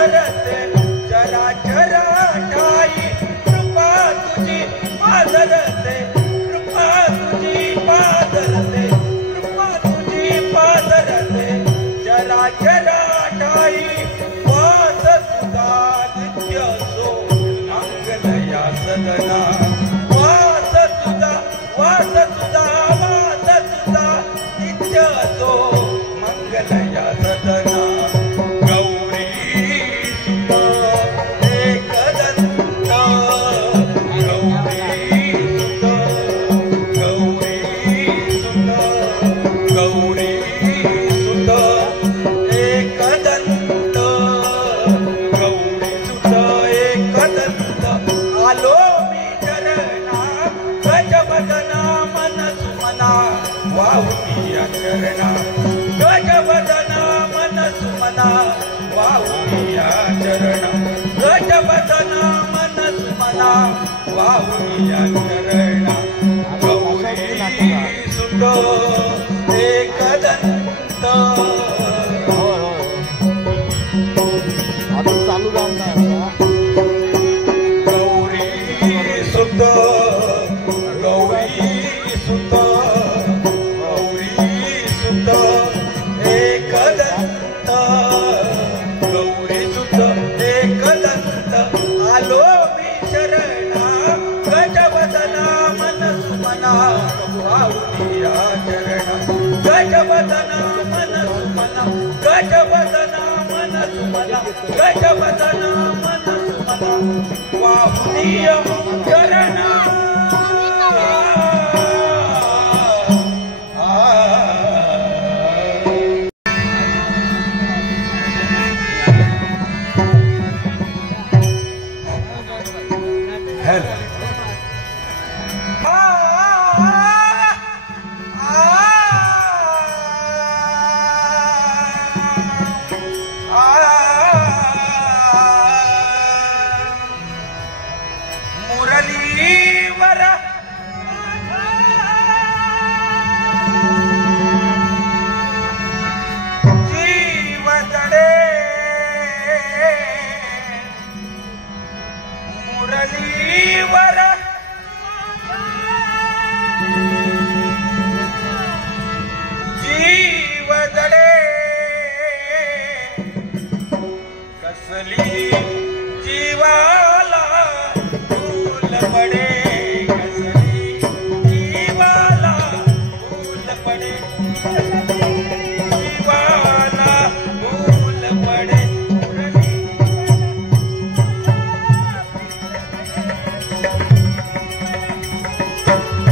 पाझरते चराचरा ठाई कृपा तुझी पाझरते कृपा तुझी पाझरते कृपा तुझी पाझरते चराचरा ठाई वास तुझा नित्य सो मंगलया सदना वास तुझा वास तुझा नित्य सो मंगलया सदना वाहुनिया चरणा गजबदना मन सुमना वाहुनिया चरणा गजबदना मन सुमना वाहुनिया चरणा गौरी सुत एकदंत आता चालू गौरी सुत गौरी सुत एकदंत गौरी सुत एकदंत आलो मी शरणा गजबदना मन सुमना वाहुनिया चरणा गजबदना मन सुमना गजबदना मन सुमना गजबदना मन सुमना वाहुनिया चरणा मुरलीवर जीवदडे मुरलीवर जीवदडे कसली जीवाला फूल पडे कसली जीवाला फूल पडे जीवाला फूल पडे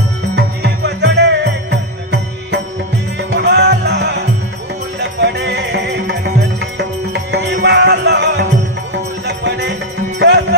जीवदडे कसली जीवाला फूल पडे कसली जीवाला फूल पडे कसली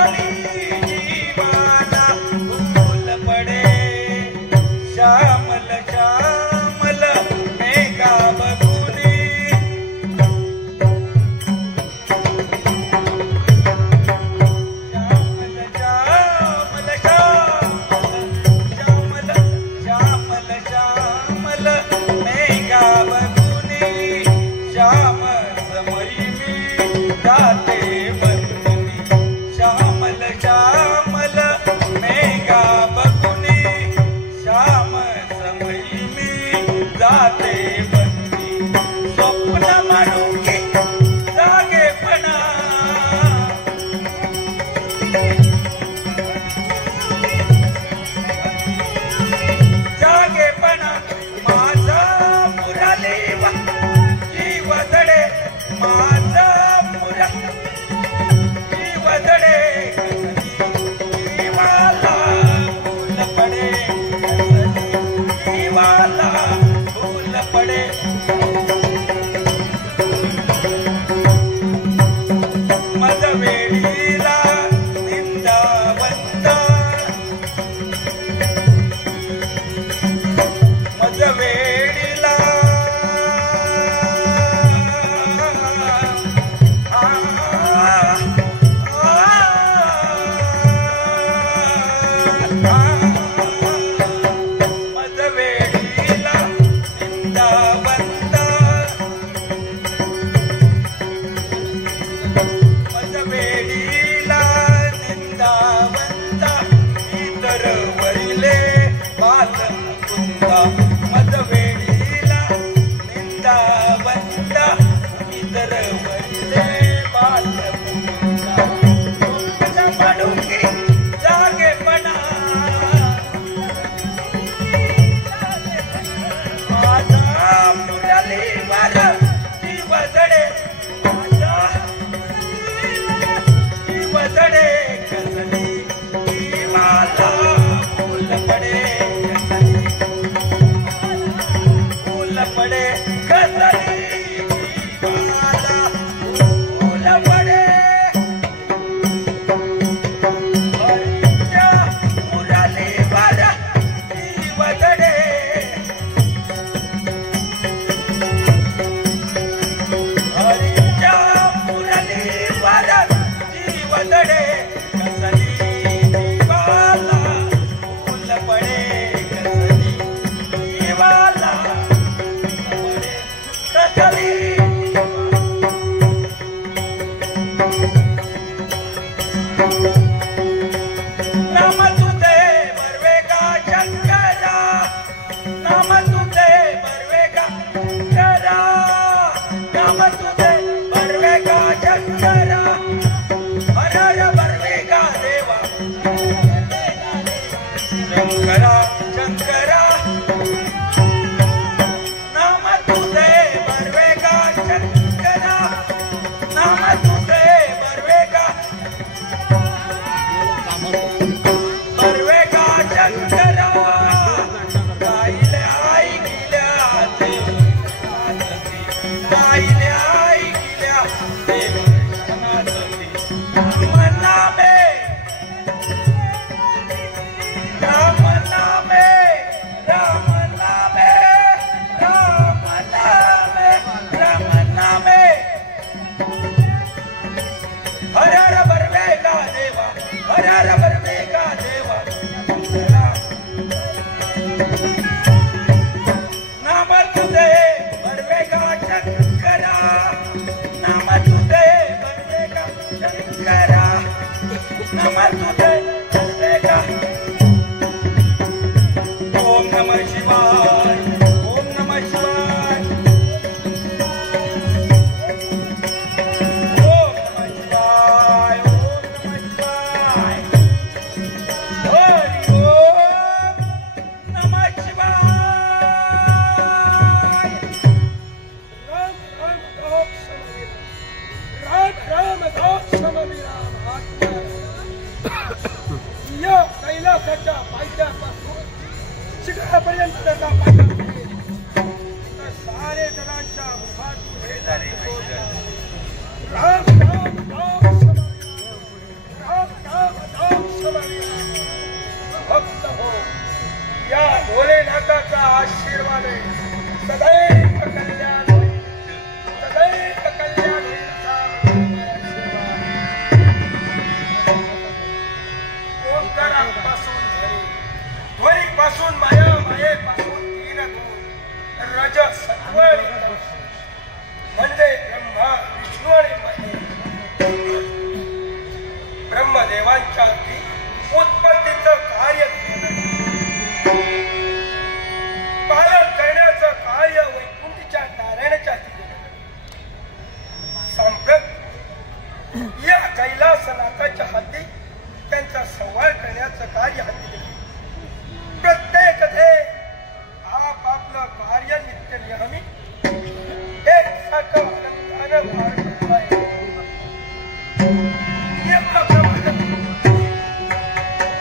वेळीला निंदावंता इतर वरिले बाल मुकुंदा मदवेळीला निंदावंता इतर वरिले बाल मुकुंदा तुमच्या पडुकी जागेपणा माझा मुरलीवर जीव जडे वदडे कसली जीवाला फूल पडे कसली फूल पडे कसली जीवाला फूल पडे हरीच्या मुरलीवर जीव जडे हरीच्या मुरलीवर वदडे कसली जीवाला फूल पडे कसली जीवाला पडे कसली नाम तुझे बर्वे का शंकरा नाम तुझे बर्वे का शंकरा नाम तुझे बर्वे का शंकरा हर बर्वेगा देवा शंकरा शंकरा नाम तुझे बर्वेगा शंकरा नाम तुझे बर्वेगा शंकरा गायले आई गिल्या देव गायले आई गिल्या देव नाम तुझे बर्वेगा शंकरा नाम तुझे बर्वेगा शंकरा नाम तुझे बर्वेगा ओम नमः शिवाय ओम नमः शिवाय ओम नमः शिवाय ओम नमः शिवाय हरि ओम नमः शिवाय राम या कैलासाच्या पायथ्यापासून शिखरापर्यंतचा पायथा सारे जणांच्या मुखातून हे झाले राम राम राम राम राम राम भक्त हो या भोलेनाथाचा आशीर्वाद सदैव कल्याण होईल सदैव कल्याण होईल ओंकारापासून ध्वनीपासून माया मायेपासून तीन गुण रज सत्व म्हणजे ब्रह्मा विष्णू आणि महेश ब्रह्मदेवांच्या उत्पत्तीचं कार्य पालन करण्याचं कार्य वैकुंठीच्या नारायणाच्या सांप्रत या कैलासनाथाच्या हाती त्यांचा संवाद करण्याचं कार्य हाती घेतलं प्रत्येक ते आपापलं कार्य नित्य नेहमी एक सारखं आनंदानं पार पडत आहे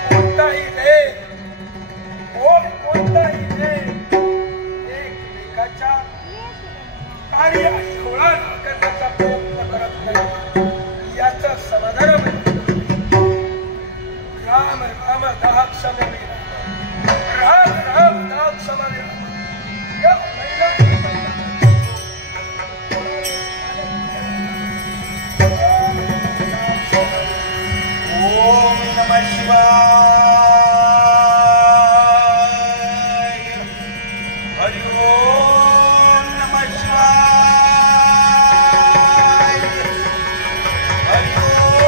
कोणताही देव कोणताही देव एकमेकाच्या कार्यात ठोळा करण्याचा प्रयत्न करत नाही याचं समाधान राम राम दाहक समय राम राम दाहक समय ओम नमः शिवाय हरि ओम नमः शिवाय हरि ओम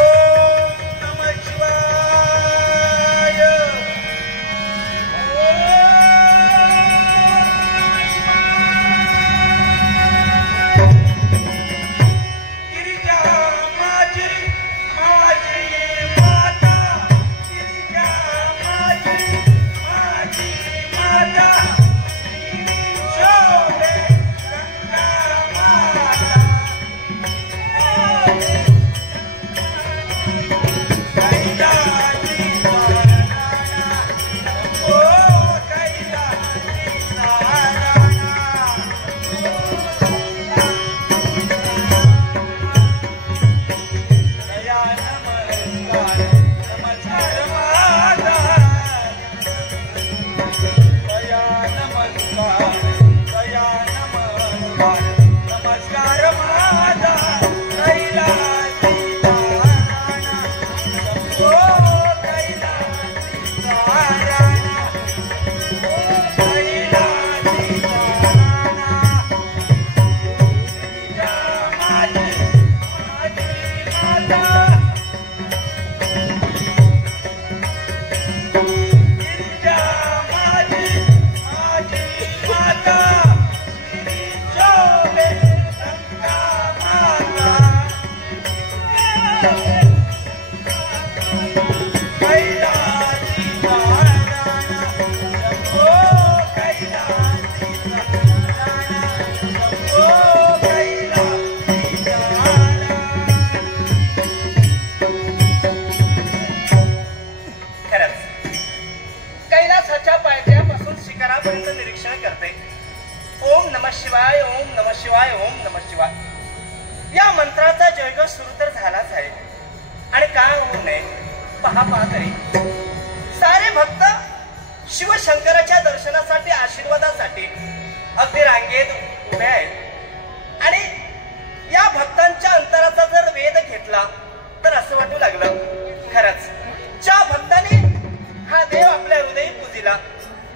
पहा तरी सारे भक्त शिवशंकराच्या दर्शनासाठी आशीर्वादासाठी अगदी रांगेत उभे आहेत आणि या भक्तांच्या अंतराचा जर वेध घेतला तर असं वाटू लागलं खरंच ज्या भक्ताने हा देव आपल्या हृदयी पूजिला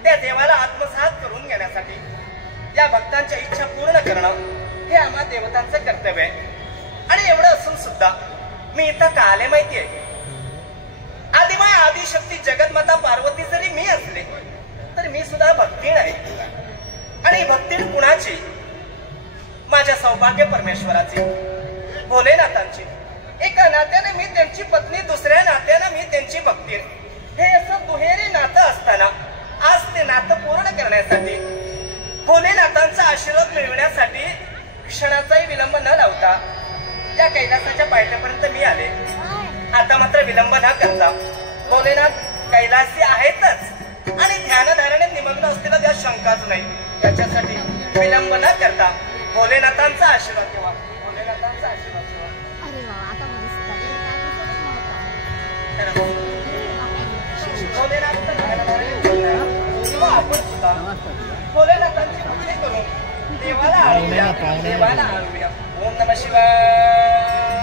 त्या देवाला आत्मसात करून घेण्यासाठी या भक्तांच्या इच्छा पूर्ण करणं हे आम्हा देवतांचं कर्तव्य आहे. आणि एवढं असून सुद्धा मी इथं का आले माहितीये? आदिमाय आदिशक्ती जगन्माता पार्वती जरी मी असले तर मी सुद्धा भक्तीण आहे. आणि भक्तीण कुणाची? माझ्या सौभाग्य परमेश्वराची, भोलेनाथांची. एका नात्याने मी त्यांची पत्नी, दुसऱ्या नात्याने मी त्यांची भक्तीण. हे असं दुहेरी नातं असताना आज ते नातं पूर्ण करण्यासाठी भोलेनाथांचा आशीर्वाद मिळवण्यासाठी क्षणाचाही विलंब न लावता या कैलासाच्या पायथ्यापर्यंत मी आले. आता मात्र विलंब न करता भोलेनाथ कैलासी आहेतच आणि ध्यानधारणे निमग्न असतील त्या शंकाच नाही. त्याच्यासाठी विलंब न करता भोलेनाथांचा आशीर्वाद ठेवा, भोलेनाथांचा आशीर्वाद ठेवा. भोलेनाथ आपण सुद्धा भोलेनाथांची भक्ती करून देवाला आणूया, देवाला आणूया. ओम नमः शिवाय.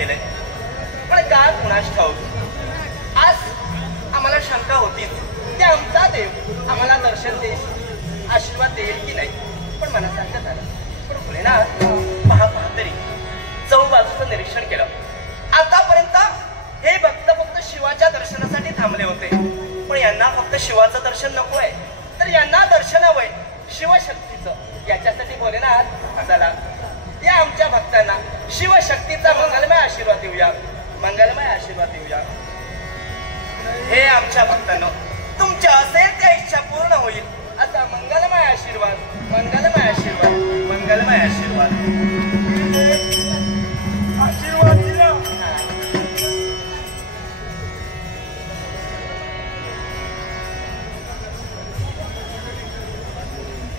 केलंय, पण काय कुणास ठाऊक आज आम्हाला शंका होतीच की आमचा देव आम्हाला दर्शन देईल, आशीर्वाद देईल की नाही. पण मनासारखं झालं. पण भोलेनाथ पहा तरी चौबाजूचं निरीक्षण केलं. आतापर्यंत हे भक्त फक्त शिवाच्या दर्शनासाठी थांबले होते, पण यांना फक्त शिवाचं दर्शन नको आहे, तर यांना दर्शन हवंय शिवशक्तीचं. याच्यासाठी भोलेनाथ चला या आमच्या भक्तांना शिवशक्तीचा मंगलमय आशीर्वाद देऊया, मंगलमय आशीर्वाद देऊया. हे आमच्या भक्तांना तुमच्या असेल त्या इच्छा पूर्ण होईल असा मंगलमय आशीर्वाद, मंगलमय आशीर्वाद, मंगलमय आशीर्वाद. आशीर्वाद दिला.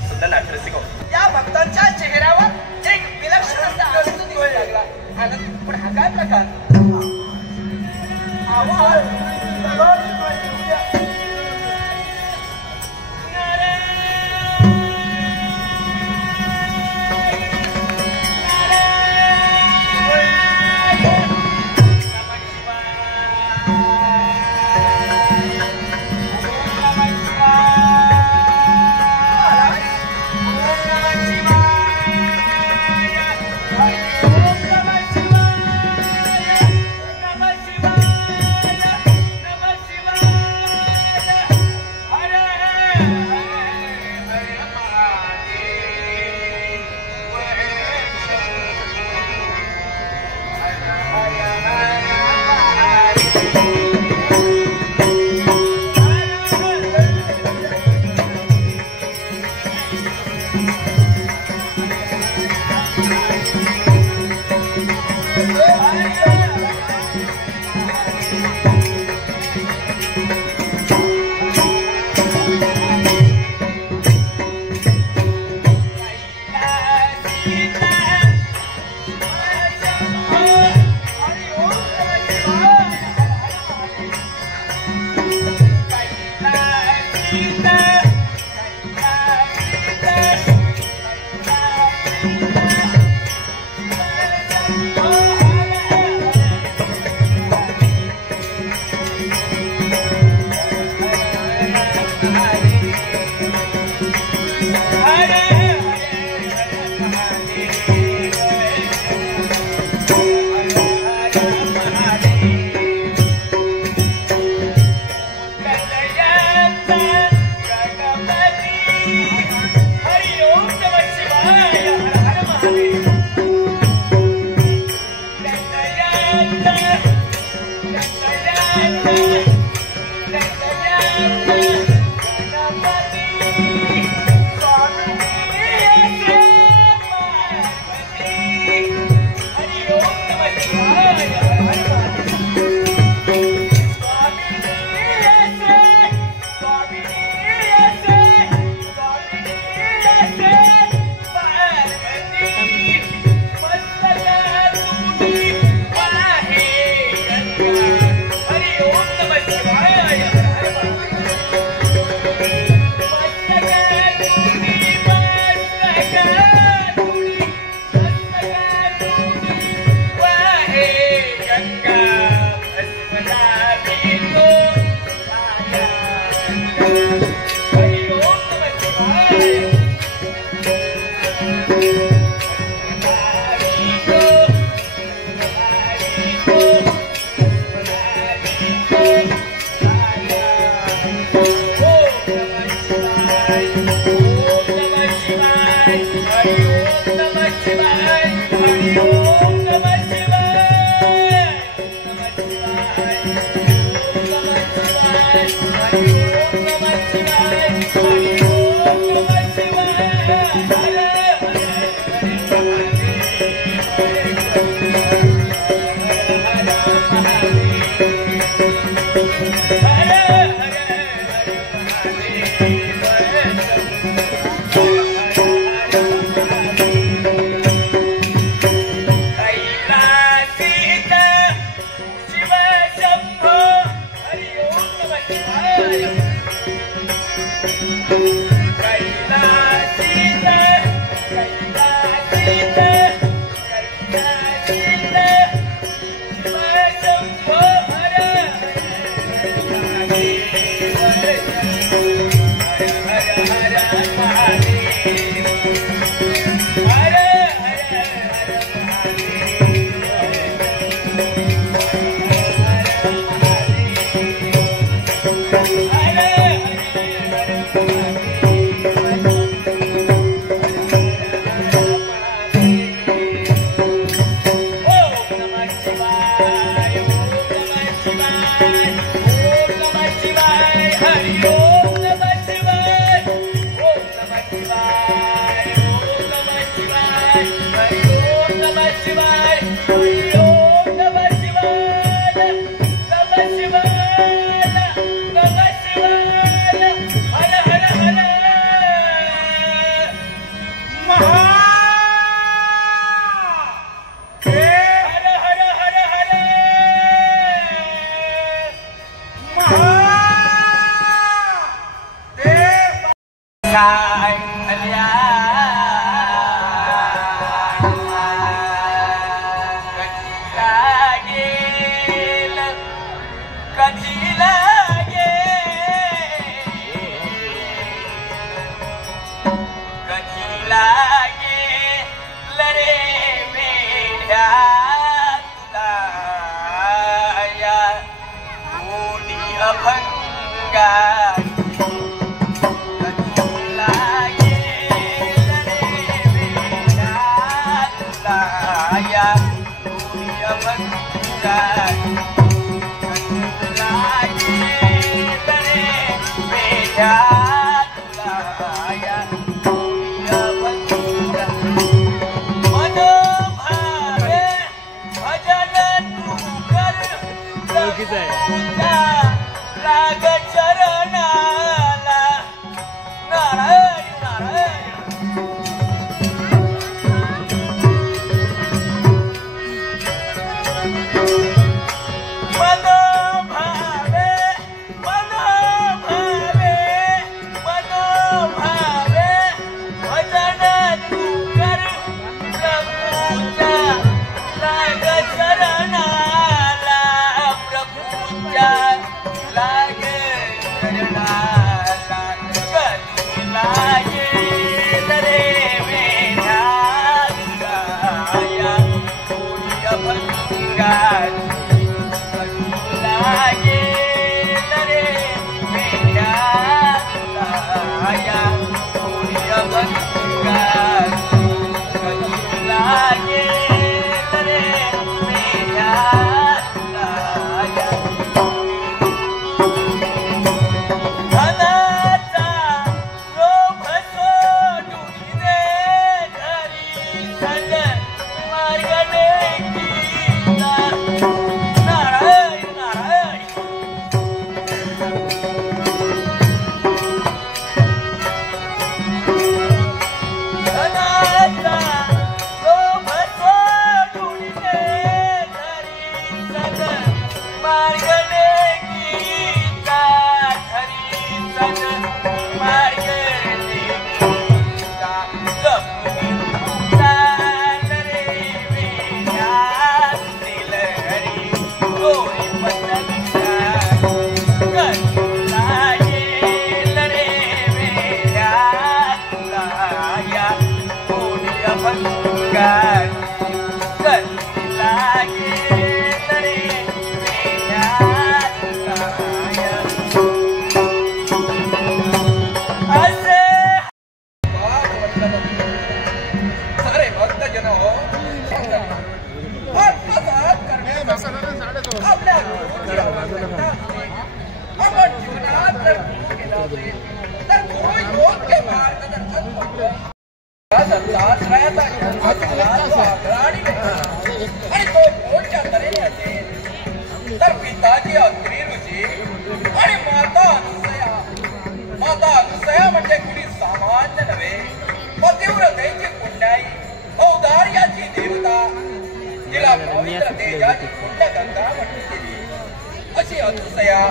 सुद्धा नाटरसिंह या भक्तांच्या चेहऱ्यावर एक विलक्षण असा आनंद दिसू लागला. आनंद, पण हा काय प्रकार? आवाज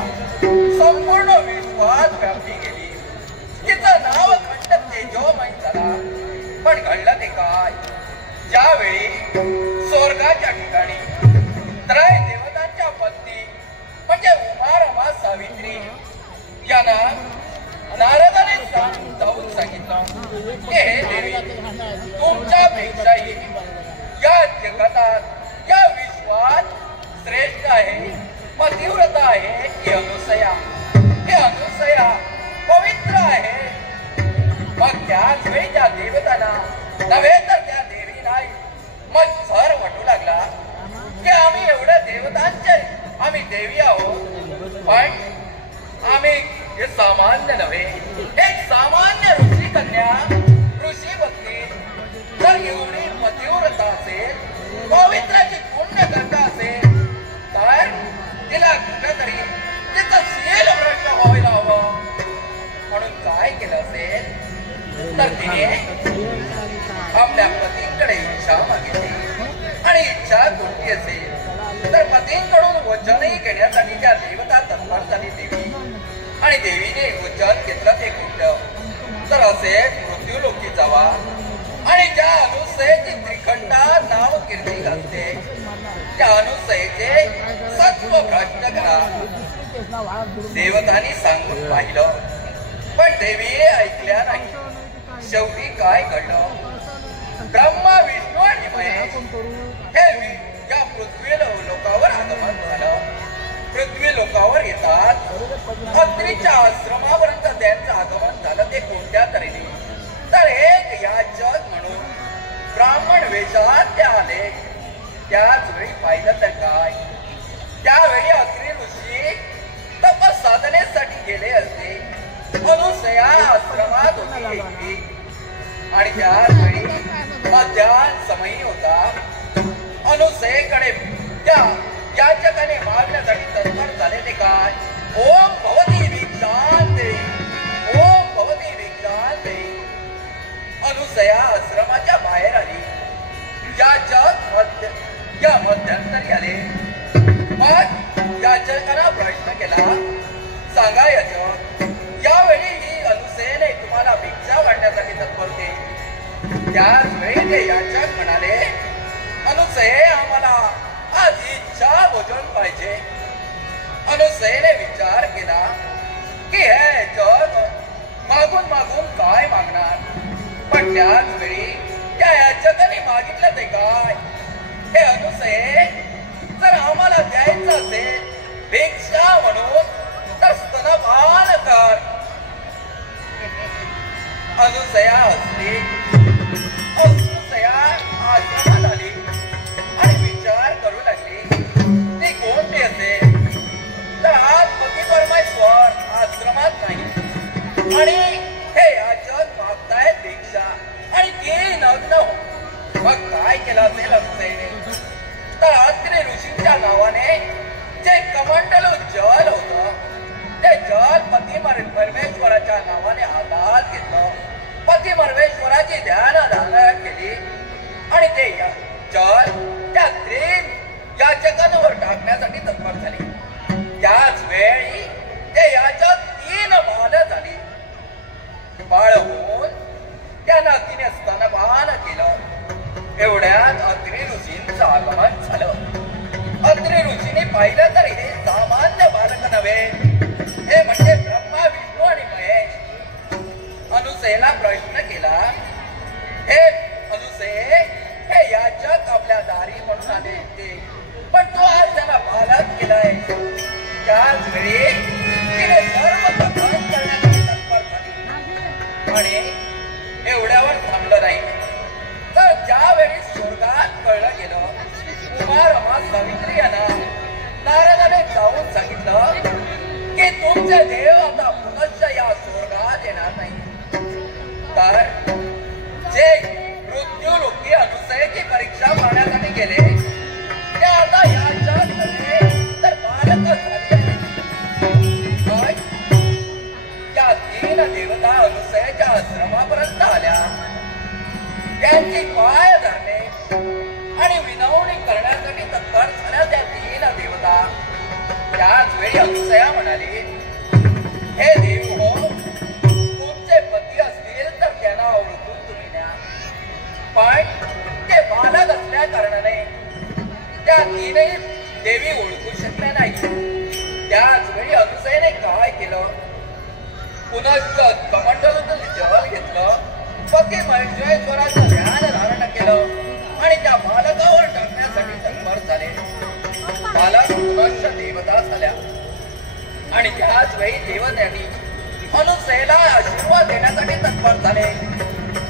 संपूर्ण विश्वात व्यापली गेली. तिचं नाव खंड तेजोमय झाला. पण घडलं ते काय? ज्यावेळी स्वर्गाच्या ठिकाणी त्रय देवतांच्या पत्नी म्हणजे उमा रमा सावित्री यांना नारदाने जाऊन सांगितलं की हे देवी, तुमच्यापेक्षाही या जगतात या विश्वात श्रेष्ठ आहे, पतिव्रता आहे ही अनुसया. ही अनुसया पवित्र आहे. मग त्याच वेळी त्या देवतांना नव्हे तर त्या देवी नाही मग झर वाटू लागला की आम्ही एवढ्या देवतांचे आम्ही देवी आहोत, पण आम्ही हे सामान्य नव्हे. एक सामान्य ऋषी कन्या ऋषी पत्नी जर एवढी पतिव्रता असेल, पवित्राची पुण्य गंगा असेल तर तिला कुठेतरी तिचं शील भ्रष्ट व्हायला हवं. म्हणून काय केलं असेल तर तिने आपल्या पतींकडे इच्छा मागितली आणि इच्छा कोणती असेल तर पतींकडून वचनही घेण्यासाठी त्या देवता तत्पर झाली देवी. आणि देवीने वचन घेतलं ते कुठलं तर असे मृत्यूलोकी जावा आणि ज्या अनुसयेची त्रिखंडा नाव कीर्ती घालते त्या अनुसयेचे सत्व भ्रष्ट करा. देवतांनी सांगून पाहिलं पण देवी ऐकल्या नाही. शेवटी काय घडलं? ब्रह्मा विष्णू आणि महेश हे या पृथ्वी लोकावर आगमन झालं. पृथ्वी लोकावर येतात अत्रीच्या आश्रमापर्यंत त्यांचं आगमन झालं. ते कोणत्या तऱ्हेने तर एक याचक म्हणून ब्राह्मण वेशात ते आले त्याच वेळी पाहिलं तर काय, त्यावेळी अत्रि ऋषी तपस साधनेसाठी गेले असते. अनुसया आश्रमात होती आणि त्याच वेळी मध्यान समयी होता. अनुसयेकडे त्या याचकाने मागण्यासाठी तत्पर झाले ते काय, ओम भवती भिक्षांते, ओम भवती भिक्षांते. अनुसया आश्रमाच्या बाहेर आली. या मध्यंतरी आले. मग याचकांना प्रश्न केला, सांगा याचक, यावेळी ही अनुसयेने तुम्हाला भिक्षा वाढण्यासाठी तत्पर होते. त्याच वेळी ते याचक म्हणाले, अनुसये, आम्हाला आज इच्छा भोजन पाहिजे. अनुसयेने विचार केला की हे जग मागून मागून काय मागणार, पण त्याच वेळी त्या याचकाने मागितलं ते काय, हे अनुसये, जर आम्हाला द्यायचं असेल भिक्षा म्हणून तर स्तनपान कर. अनुसया हसली. अनुसया आश्रमात आली आणि विचार करू लागली, ती कोणती असेल, तर आज पती परमेश्वर आश्रमात नाही आणि हे याचक मागतायत भिक्षा आणि ती नग्न हो. मग काय केलं असेल अनुसयेने, तर अत्रि ऋषींच्या नावाने जे कमंडलू जल होतं ते जल पती परमेश्वराच्या नावाने हातात घेतलं. पती परमेश्वराची ध्यान धारणा केली आणि ते जल त्या तीन याचकांवर टाकण्यासाठी तत्पर झाले. त्याच वेळी ते याचक 3 बाल झाली. बाळ होऊन त्यांना तिने स्तनपान केलं. एवढ्यात अत्रि ऋषींचं आगमन झालं. अत्रि ऋषीने पाहिलं तर हे सामान्य बालक नव्हे, हे म्हणजे ब्रह्मा, विष्णू आणि महेश. अनुसयेला प्रश्न केला, हे अनुसये, हे याचक आपल्या दारी म्हणून आले होते, पण तो आज त्यांना बालक केलाय. त्याच वेळी तिने सर्व कथन करण्यासाठी तत्पर झाली आणि एवढ्यावर थांबलं नाही, तर ज्यावेळी स्वर्गात कळलं गेलं, उमा, रमा, सावित्री यांना नारदाने जाऊन सांगितलं की तुमचे देव आता पुनश्च या स्वर्गात येणार नाही. तर जे मृत्यू लोकी अनुसयेची परीक्षा पाहण्यासाठी गेले ते आता याच्यात तर बालक झाले. त्या 3 देवता अनुसयेच्या आश्रमापर्यंत आल्या. त्यांची पाय धरले आणि विनवणी करण्यासाठी तत्पर झाल्या त्या 3 देवता. त्याच वेळी अनुसया म्हणाली, हे देव हो, तुमचे पती असतील तर त्यांना ओळखून तुम्ही न्या, पण ते बालक असल्या कारणाने त्या 3 देवी ओळखू शकल्या नाही. त्याच वेळी अनुसयेने काय केलं, पुनश्च कमंडलूतून जल घेतलं, पती महेश्वराचं ध्यान धारण केलं आणि त्या बालकावर टाकण्यासाठी तत्पर झाले. बालक पुनश्च देवता झाल्या आणि त्याच वेळी देवतांनी अनुसयेला आशीर्वाद देण्यासाठी तत्पर झाले.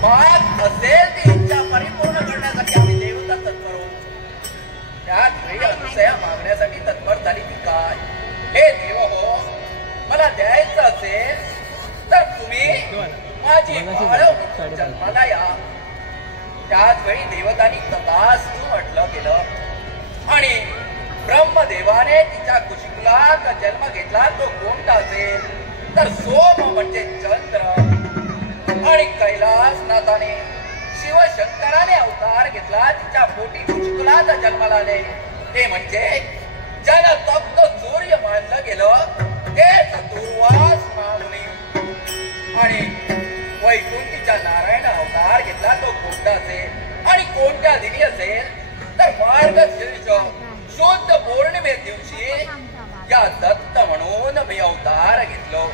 माग असेल ती इच्छा परिपूर्ण करण्यासाठी आम्ही देवता तत्पर होतो. त्याच वेळी अनुसया मागण्यासाठी तत्पर झाली की काय, हे देव हो, मला द्यायचं असेल तर तुम्ही माझी बाळ जन्माला या. त्याच वेळी देवतांनी तथास्तु म्हटलं गेलं आणि ब्रह्मदेवाने तिच्या कुशिकुलात जन्म घेतला. तो कोणता असेल तर सोम म्हणजे चंद्र. आणि कैलासनाथाने शिवशंकराने अवतार घेतला, तिच्या पोटी कुशिकुलात जन्माला आले. ते म्हणजे ज्याला तप्त सूर्य मानलं गेलं तेच दुर्वास महामुनी. आणि वैकुंठीच्या नारायण अवतार घेतला, तो कोणता असेल आणि कोणत्या दिनी असेल तर मार्गशीर्ष शुद्ध पौर्णिमे दिवशी या दत्त म्हणून मी अवतार घेतलो.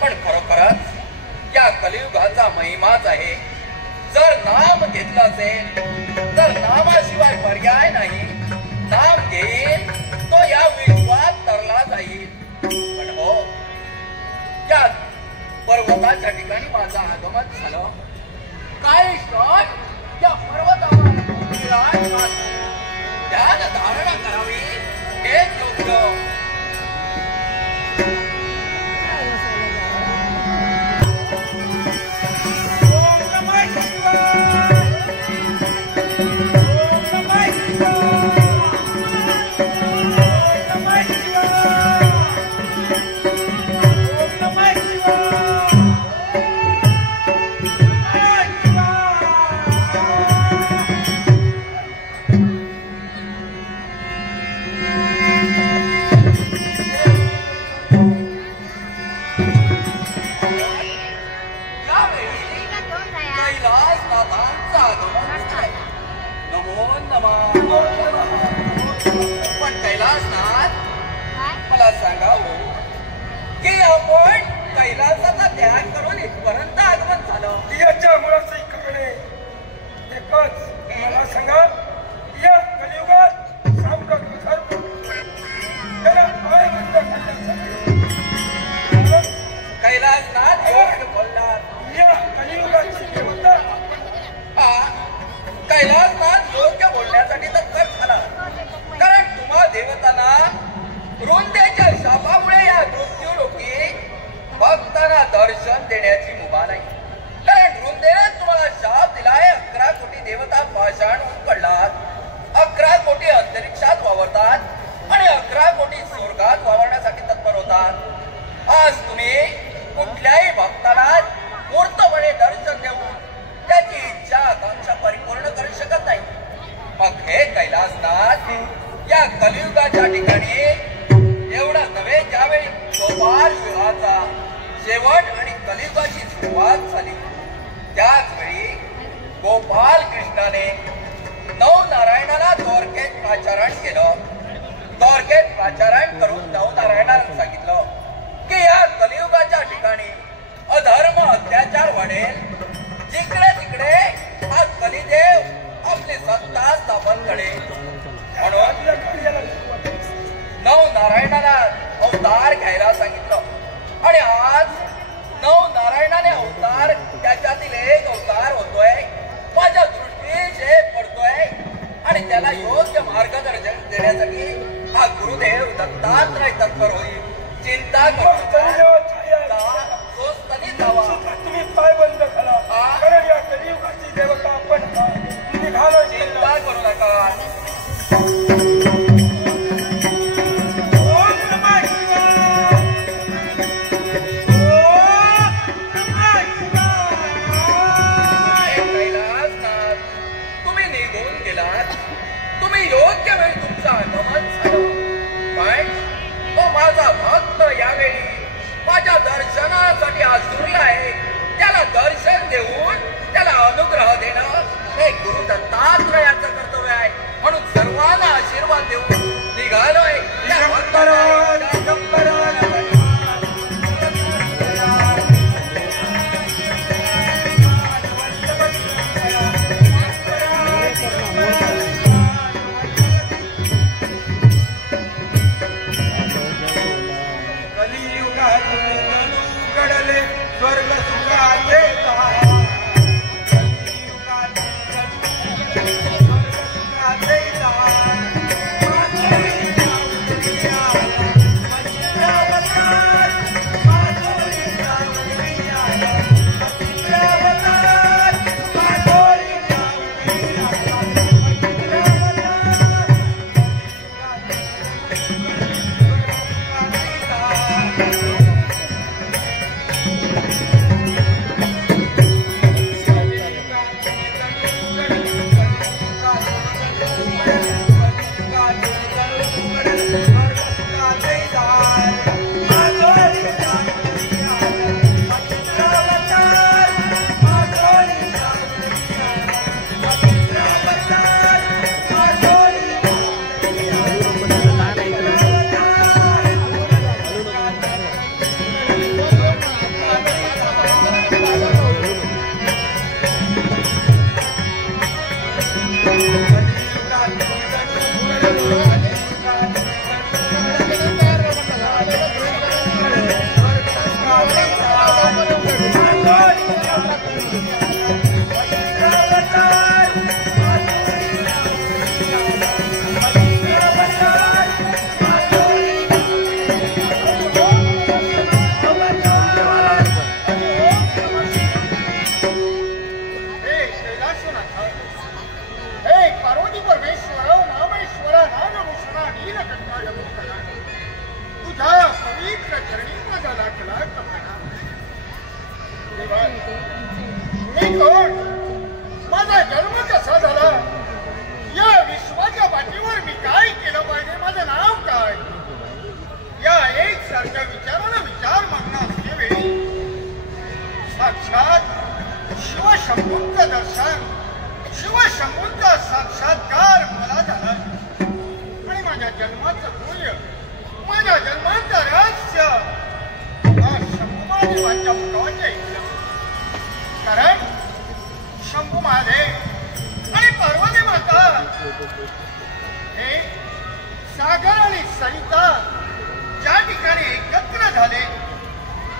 पण खरोखरच या कलियुगाचा महिमाच आहे. जर नाम घेतलं असेल तर नामाशिवाय पर्याय नाही. नाम घेईल तो या विश्वात तरला जाईल. पण हो, या पर्वताच्या ठिकाणी माझं आगमन झालं. काही क्षण त्या पर्वतावर ध्यान धारणा करावी हेच योग्य. पण कैलासनाथ मला सांगावं की आपण कैलासाचा त्याग करून इथपर्यंत आगमन झालं. याच्या मुळाचे करणे एकच. मला सांगा, या कलियुगात साम्राज्य धर्म त्याला पाय बंद करण्यासाठी कैलासनाथ योग्य बोलणार. या कलियुगाची देवता कैलासनाथ योग्य बोलण्यासाठी तत्पर झाला. कारण तुम्हा देवतांना रुंदेच्या शापामुळे या मृत्यूलोकी भक्तांना दर्शन देण्याची मुभा नाही. कारण रुंदेने तुम्हाला शाप दिलाय. 11 कोटी देवता पाषाण पडलात, 11 कोटी अंतरिक्षात वावरतात आणि 11 कोटी स्वर्गात वावरण्यासाठी तत्पर होतात. आज तुम्ही कुठल्याही भक्ताला मूर्तपणे दर्शन देऊन त्याची इच्छा आकांक्षा परिपूर्ण करू शकत नाही. मग हे कैलासनाथ या कलियुगाच्या ठिकाणी एवढं नव्हे, ज्यावेळी गोपाल विवाहाचा शेवट आणि कलियुगाची सुरुवात झाली त्याच वेळी गोपाल कृष्णाने नवनारायणाला द्वारकेत प्राचारण केलं. द्वारकेत प्राचारण करून नवनारायणाला सांगितलं की या कलियुगाच्या ठिकाणी अधर्म अत्याचार वाढेल. जिकडे तिकडे हा कलिदेव आपली सत्ता स्थापन करेल. म्हणून नवनारायणाला अवतार घ्यायला सांगितलं आणि आज नवनारायणाने अवतार त्याच्यातील एक अवतार होतोय. माझ्या दृष्टीस हे पडतोय आणि त्याला योग्य मार्गदर्शन देण्यासाठी हा गुरुदेव दत्तात्रय तत्पर होईल. चिंता तुम्ही पाय बंद करा. कारण या कलियुगाची देवता आपण निघालो. चिंता करू नका. तुम्ही निघून गेलात. तुम्ही योग्य वेळी तुमचं आगमन झालं. पण तो माझा भक्त यावेळी माझ्या दर्शनासाठी आसुरला आहे. त्याला दर्शन देऊन त्याला अनुग्रह देणं हे गुरु दत्तात्रयाचं कर्तव्य आहे. म्हणून सर्वांना आशीर्वाद देऊन निघालोय. स्वर्ग सुखाचे जन्माचं मूल्य, माझ्या जन्माचं रहस्य शंभूमादेवांच्या मुखावर ऐकलं. कारण शंभू महादेव आणि पार्वती माता हे सागर आणि सरिता ज्या ठिकाणी एकत्र झाले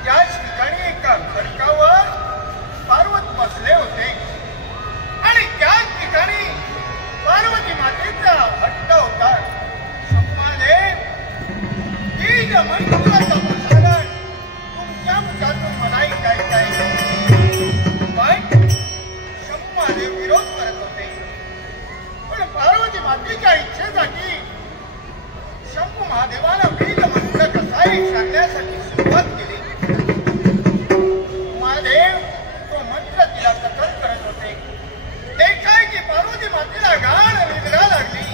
त्याच ठिकाणी एका खडकावर पार्वत बसले होते आणि त्याच ठिकाणी पार्वती मातेचा हट्ट होता. शंभूमादेव ही मंत्राचा प्रसारण तुमच्या मुखातून मला ऐकायचं आहे. पण शंभूमादेव विरोध करत होते. पण पार्वती मातेच्या इच्छेसाठी शंभू महादेवाला बीज मंत्र कसाही सांगण्यासाठी सुरुवात केली. महादेव तो मंत्र तिला कथन करत होते. ते काय की पार्वती मातेला गाढ निद्रा लागली.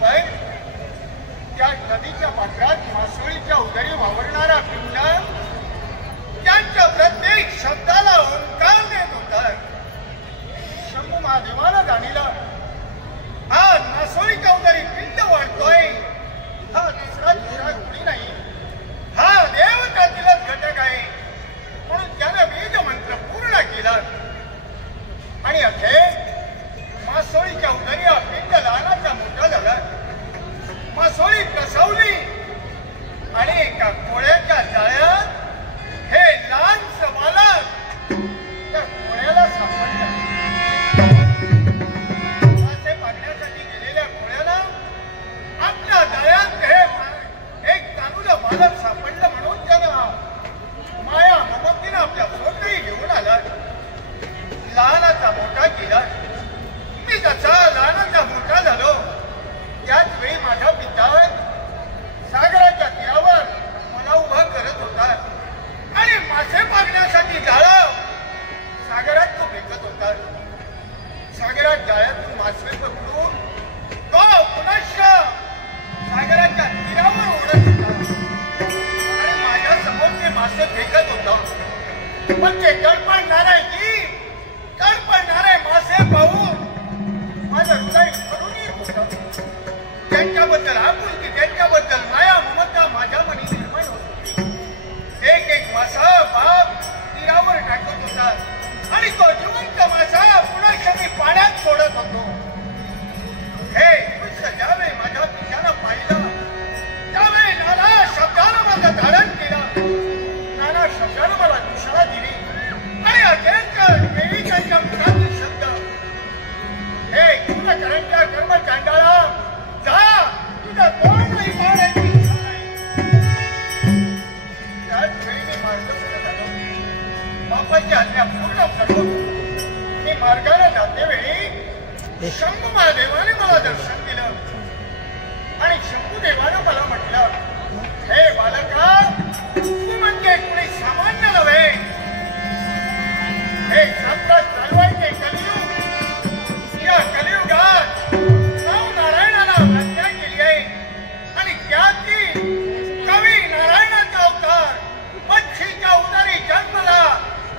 पण त्या नदीच्या पात्रात मासोळीच्या उदरी वावरणारा पिंड त्यांच्या प्रत्येक शब्दाला ओंकार देत होता. शंभू महादेवाला जाणीलं आज मासोळीच्या उदरी पिंड वाढतोय. हा दुसरा कुणी नाही, हा देवतातीलच घटक आहे. म्हणून त्यानं बीज मंत्र पूर्ण केला आणि अखेर मासोळीच्या उदरी हा पिंड लहानाचा मोठा झाला. मासोळी प्रसवली आणि एका कोळ्याच्या जाळ्यात हे लहानसं बालक त्या कोळ्याला सापडलं. मासे पाडण्यासाठी गेलेल्या कोळ्याला आपल्या जाळ्यात हे एक चांगलं बालक सापडलं. म्हणून त्यानं माया ममतीनं आपल्या सोबतही घेऊन आला. लहानाचा मोठा केला. मी जसा लहानाचा मोठा झालो त्याच वेळी माझा पिता सागराच्या तीरावर मला उभा करत होता आणि मासे मारण्यासाठी जाळं सागरात तो फेकत होता. सागरात जाळ्यातून मासे पकडून तो पुनश्च सागराच्या तीरावर उडत होता आणि माझ्या समोर ते मासे फेकत होता. पण ते तडपडणारे जीव, तडपडणारे मासे पाहून माझं हृदय भरून येत होतं. त्यांच्याबद्दल आपुलकी, त्यांच्याबद्दल माया ममता माझ्या मनी निर्माण होत होती. एक एक मासा बाप तीरावर टाकत होता आणि तो जिवंत मासा पुन्हा मी पाण्यात सोडत होतो. हे दृश्य ज्यावेळी माझ्या पित्यानं पाहिलं त्यावेळी नाना शब्दानं माझं धारण केलं, नाना शब्दानं मला दिशा दिली आणि अखेरच्या वेळी त्यांच्या मुखातील शब्द हे गुणकरांच्या कर्मकांडाला जा, तुझं तोंड नाही पाडायची इच्छा नाही. त्याच वेळी मी मार्गस्थ झालो. बापाची आज्ञा पूर्ण करतो. मी मार्गाने जातेवेळी शंभू महादेवाने मला दर्शन दिलं आणि शंभू देवानं मला म्हटलं, हे बालका, तू म्हणजे कुणी सामान्य नव्हे. हे सत्य चालवायचे कलियुग. या कलियुगात नारायणाला हत्या केली आहे आणि त्याची कवी नारायणाचा अवतार मच्छीच्या उदरी जन्मला.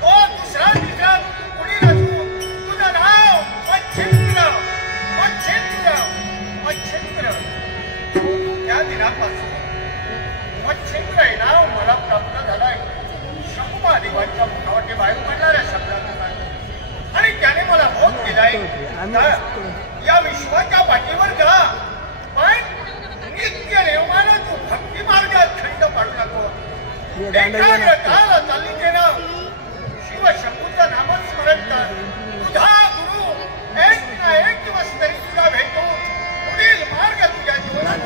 तो दुसरा तिसरा कुणी नसून तुझं नाव मच्छिंद्र, मच्छिंद्र, मच्छिंद्र. त्या दिनापासून मच्छिंद्र हे नाव मला प्राप्त झालंय. शंभू महादेवांच्या मुखावर बाहेर पडणाऱ्या शब्दातून आणि त्याने मला बोध केलाय, या विश्वाच्या पाठीवर जा, पण नित्य नेमानं तू भक्ती मार्गात खंड पाडू नको. एकाग्रताला चालिकेनं शिवशंभूचं नामस्मरण कर. तुझा गुरु एक ना एक दिवस तरी तुला भेटू. पुढील मार्ग तुझ्या जीवनात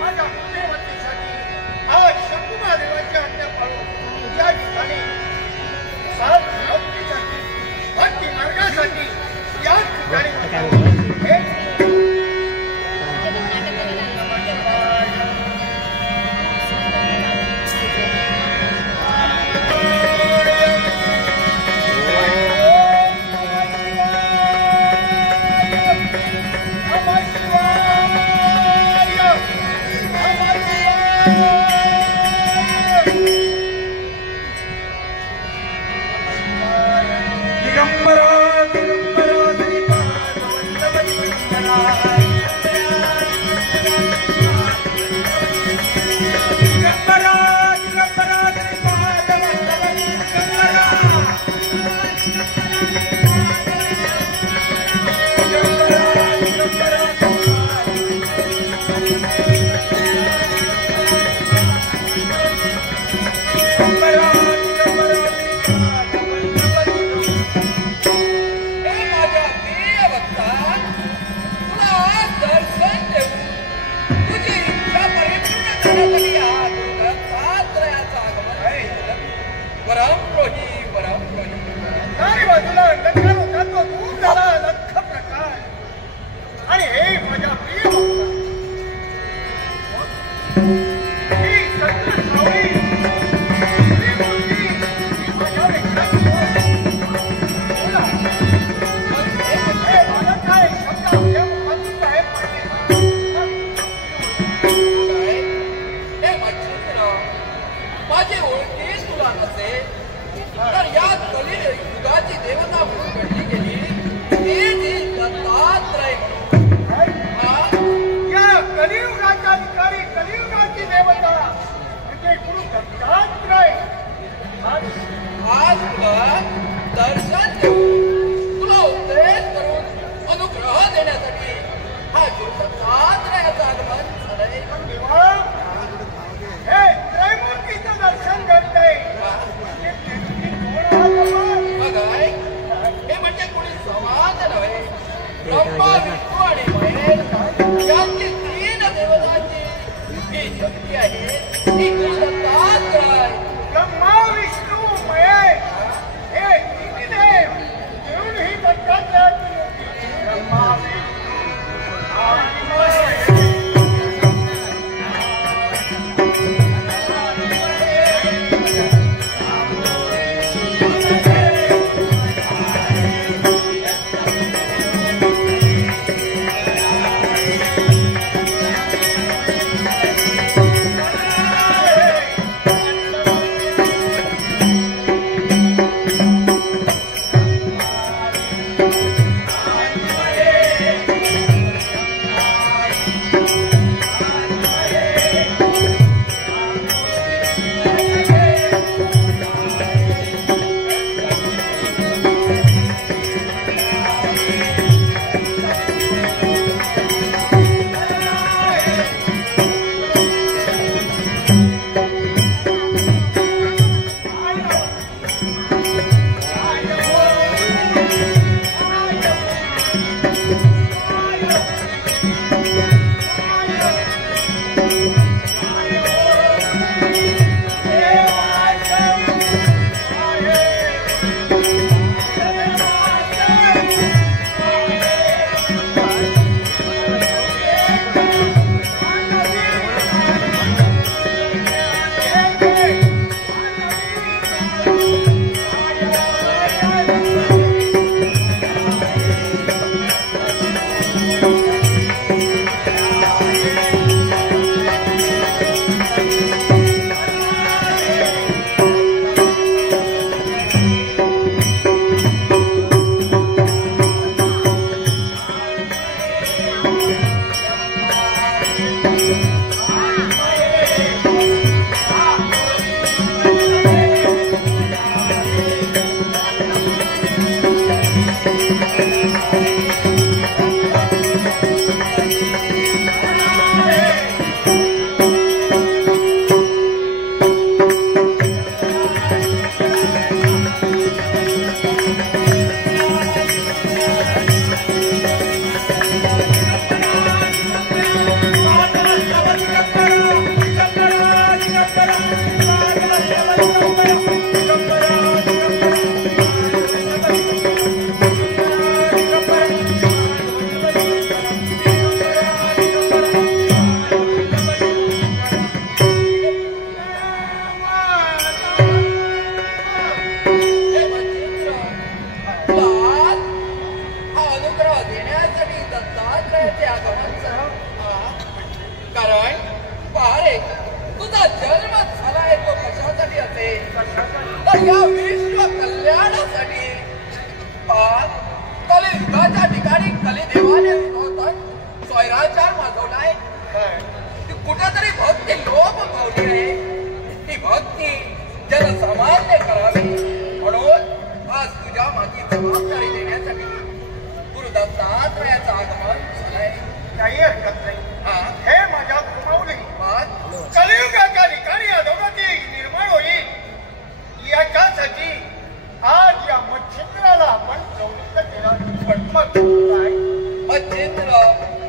माझ्या कुलदेवतेसाठी आज शंभू महादेवाची आज्ञा पाळू. या ठिकाणी सात भक्तीसाठी, भक्ती मार्गासाठी या ठिकाणी दिगंबरा दिगंबरा श्रीपाद वल्लभ दिगंबरा आज तुला दर्शन देऊन तुला उपदेश करून अनुग्रह देण्यासाठी हा शिवदत्तात्रयाचं आगमन झालंय. देवा, हे त्रैमूर्तीचं दर्शन घडतंय. बघाय हे म्हणजे कोणी समाज नव्हे, ब्रह्मा विष्णू आणि महेश यांची तीन देवतांची ही शक्ती आहे. ही शिवदत्तात्रय. ब्रह्मा विष्णू महेश हे तीन देव मिळून ही दत्तात्रयाची मूर्ती. ब्रह्मा विष्णू आणि महेश. या विश्व कल्याणासाठी कलियुगाच्या ठिकाणी कलिदेवाने स्वैराचार मागवलाय. कुठेतरी भक्ती लोप पावली आहे. ती भक्ती जनसामान्य करावी म्हणून आज तुझ्या मागे जबाबदारी देण्यासाठी गुरु दत्तात्रयाचं आगमन झालंय. काही हरकत नाही. हे माझ्या कुमावली कलियुगाच्या ठिकाणी अधोगती निर्माण होईल याच्यासाठी आज या मच्छिंद्राला आपण प्रवृत्त केलं. पण मग काय मच्छिंद्र,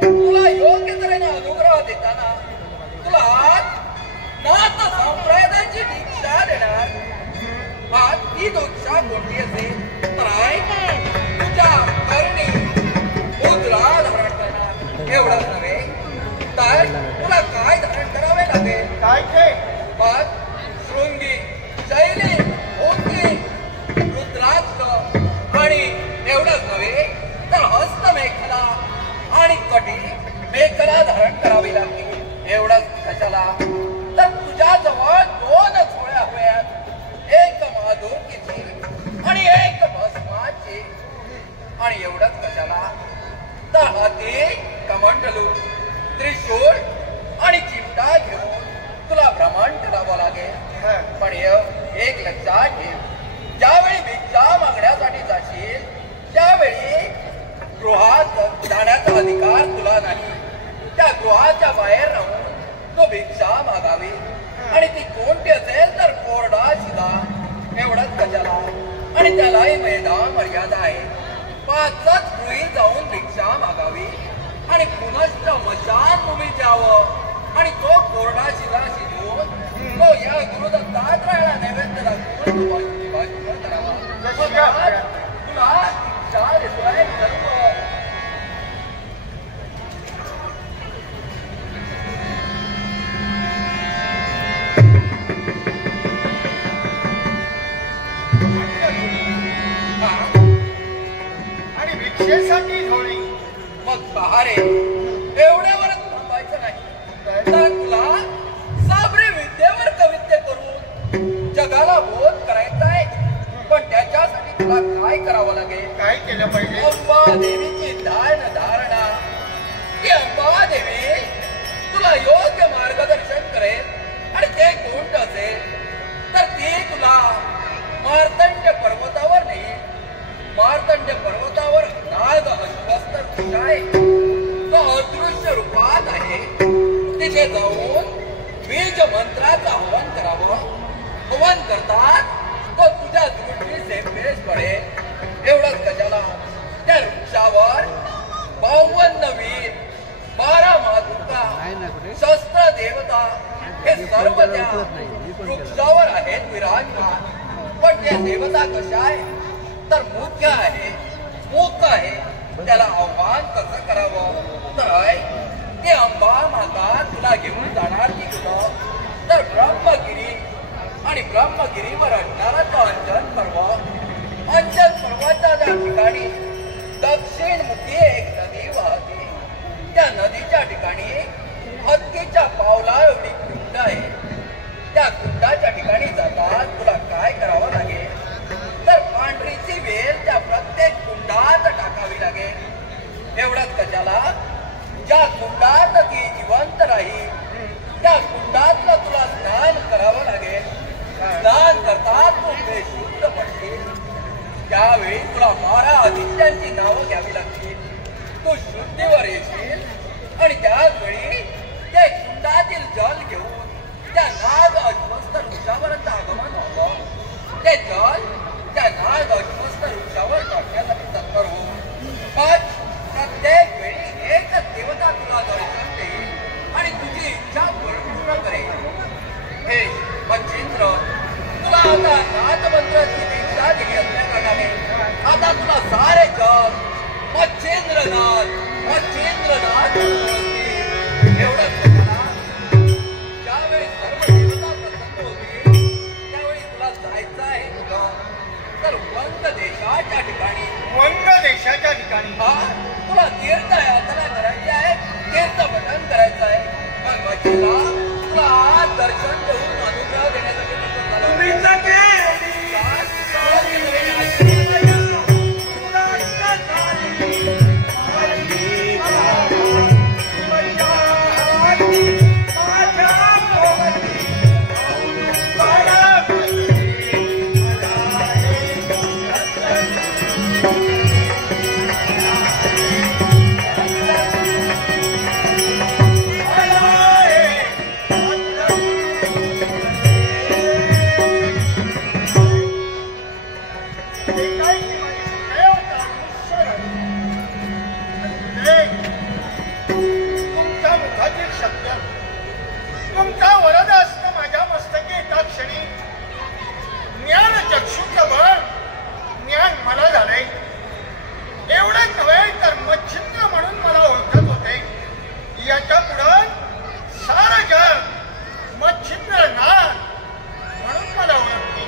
तुला योग्य तऱ्हेने अनुग्रह देताना तुला आज नाथ संप्रदायाची दीक्षा देणार. आज ही दीक्षा कोणती असेल तर तुझ्या करणी मुद्रा धारण करणार. एवढंच नव्हे तर तुला काय धारण करावे लागेल. काय ते मग शृंगी, शैली, मोती, रुद्राक्ष आणि एवढंच नव्हे तर हस्तमेखला आणि कटी मेखला धारण करावी लागेल. एवढंच कशाला तर तुझ्या जवळ दोन झोळ्या हव्यात. एक माधुरकीची आणि एक भस्माची. आणि एवढंच कशाला तर हाती कमंडलू, त्रिशूळ आणि चिमटा घेऊन तुला भ्रमण करावं लागेल. पण एक लक्षात ठेव, गृहात जाण्याचा अधिकार तुला नाही. त्या गृहाच्या बाहेर राहून तो भिक्षा मागावी आणि ती कोणती असेल तर कोरडा शिदा एवढंच कशाला. आणि त्यालाही मैदान मर्यादा आहे. 5च गृही जाऊन भिक्षा मागावी आणि पुनश्च मशानभूमीत जावं आणि तो कोरडा शिदा शिजवून तो या गुरुदत्तात्रयाला नैवेद्य दाखवून तो भाषण करावा. तुला भिक्षा देतोय सर्व. आणि भिक्षेसाठी झोळी. मग पहारे एवढ्यावरच थांबायचं नाही तर तुला साबरी विद्येवर कवित्य करून जगाला बोध करायचा आहे. पण त्याच्यासाठी तुला काय करावं लागेल? काय केलं पाहिजे? अंबा देवीची ध्यान धारणा. की अंबा देवी तुला योग्य मार्गदर्शन करेल आणि ते कोणत असेल तर ती तुला मार्तंड पर्वतावर नाही. मार्तंड पर्वतावर नाग अश्वस्त वृक्ष आहे. तो अदृश्य रूपात आहे. तिथे जाऊन बीज मंत्राचं हवन करावं. हवन करतात तो तुझ्या दृष्टीचे पेश पडेल. एवढंच कशाला त्या वृक्षावर 52 वीर 12 मातृका शस्त्र देवता हे सर्व त्या वृक्षावर आहेत विराजमान. पण त्या देवता कशा आहे तर मुख्य आहे मूक आहे. त्याला आव्हान कसं करावं तर ते अंबा माता तुला घेऊन जाणार की कुठं तर ब्रह्मगिरी आणि ब्रह्मगिरीवर असणारा तो अंजन पर्वत. अंजन पर्वताच्या त्या ठिकाणी दक्षिणमुखी एक नदी वाहते. त्या नदीच्या ठिकाणी हत्तीच्या पावला एवढी कुंड आहे. त्या कुंडाच्या ठिकाणी जातात तुला काय करावं लागेल तर पांढरीची वेल त्या प्रत्येक कुंडात टाकावी लागेल. एवढंच कशाला ज्या कुंडात ती जिवंत राहील त्या कुंडातलं तुला स्नान करावं लागेल. स्नान करतात तू बेशुद्ध पडशील. त्यावेळी तुला 12 आदित्यांची नावं घ्यावी लागतील. तू शुद्धीवर येशील आणि त्याच वेळी ते कुंडातील जल घेऊन त्या नाग अश्वस्त वृक्षावरच आगमन व्हावं. ते जल त्या नाग अश्वस्त वृक्षावर टाकण्यासाठी तत्पर हो. पण प्रत्येक वेळी एकच देवता तुला दर्शन देईल आणि तुझी इच्छा पूर्ण करेल. हे मच्छिंद्र तुला आता नाथमंत्राची दीक्षा दिली असल्याकारणाने आता तुला सारे जग मच्छिंद्रनाथ मच्छिंद्रनाथ एवढंच कशाला. ज्यावेळी सर्व देवता प्रसन्न होतील त्यावेळी तुला जायचं आहे कुठं तर वंग देशाच्या ठिकाणी. वंग देशाच्या ठिकाणी तुला तीर्थयात्रा करायची आहे. तीर्थपठण करायचं आहे. मग मच्छीला तुला आज दर्शन देऊन अनुग्रह देण्यासाठी तुमचा वरद असतं माझ्या मस्तकी एका क्षणी. ज्ञान चक्षुचं बळ ज्ञान मला झालंय. एवढंच नव्हे तर मच्छिंद्र म्हणून मला ओळखत होते. याच्या पुढं सारं जग मच्छिंद्रनाथ म्हणून मला ओळखते.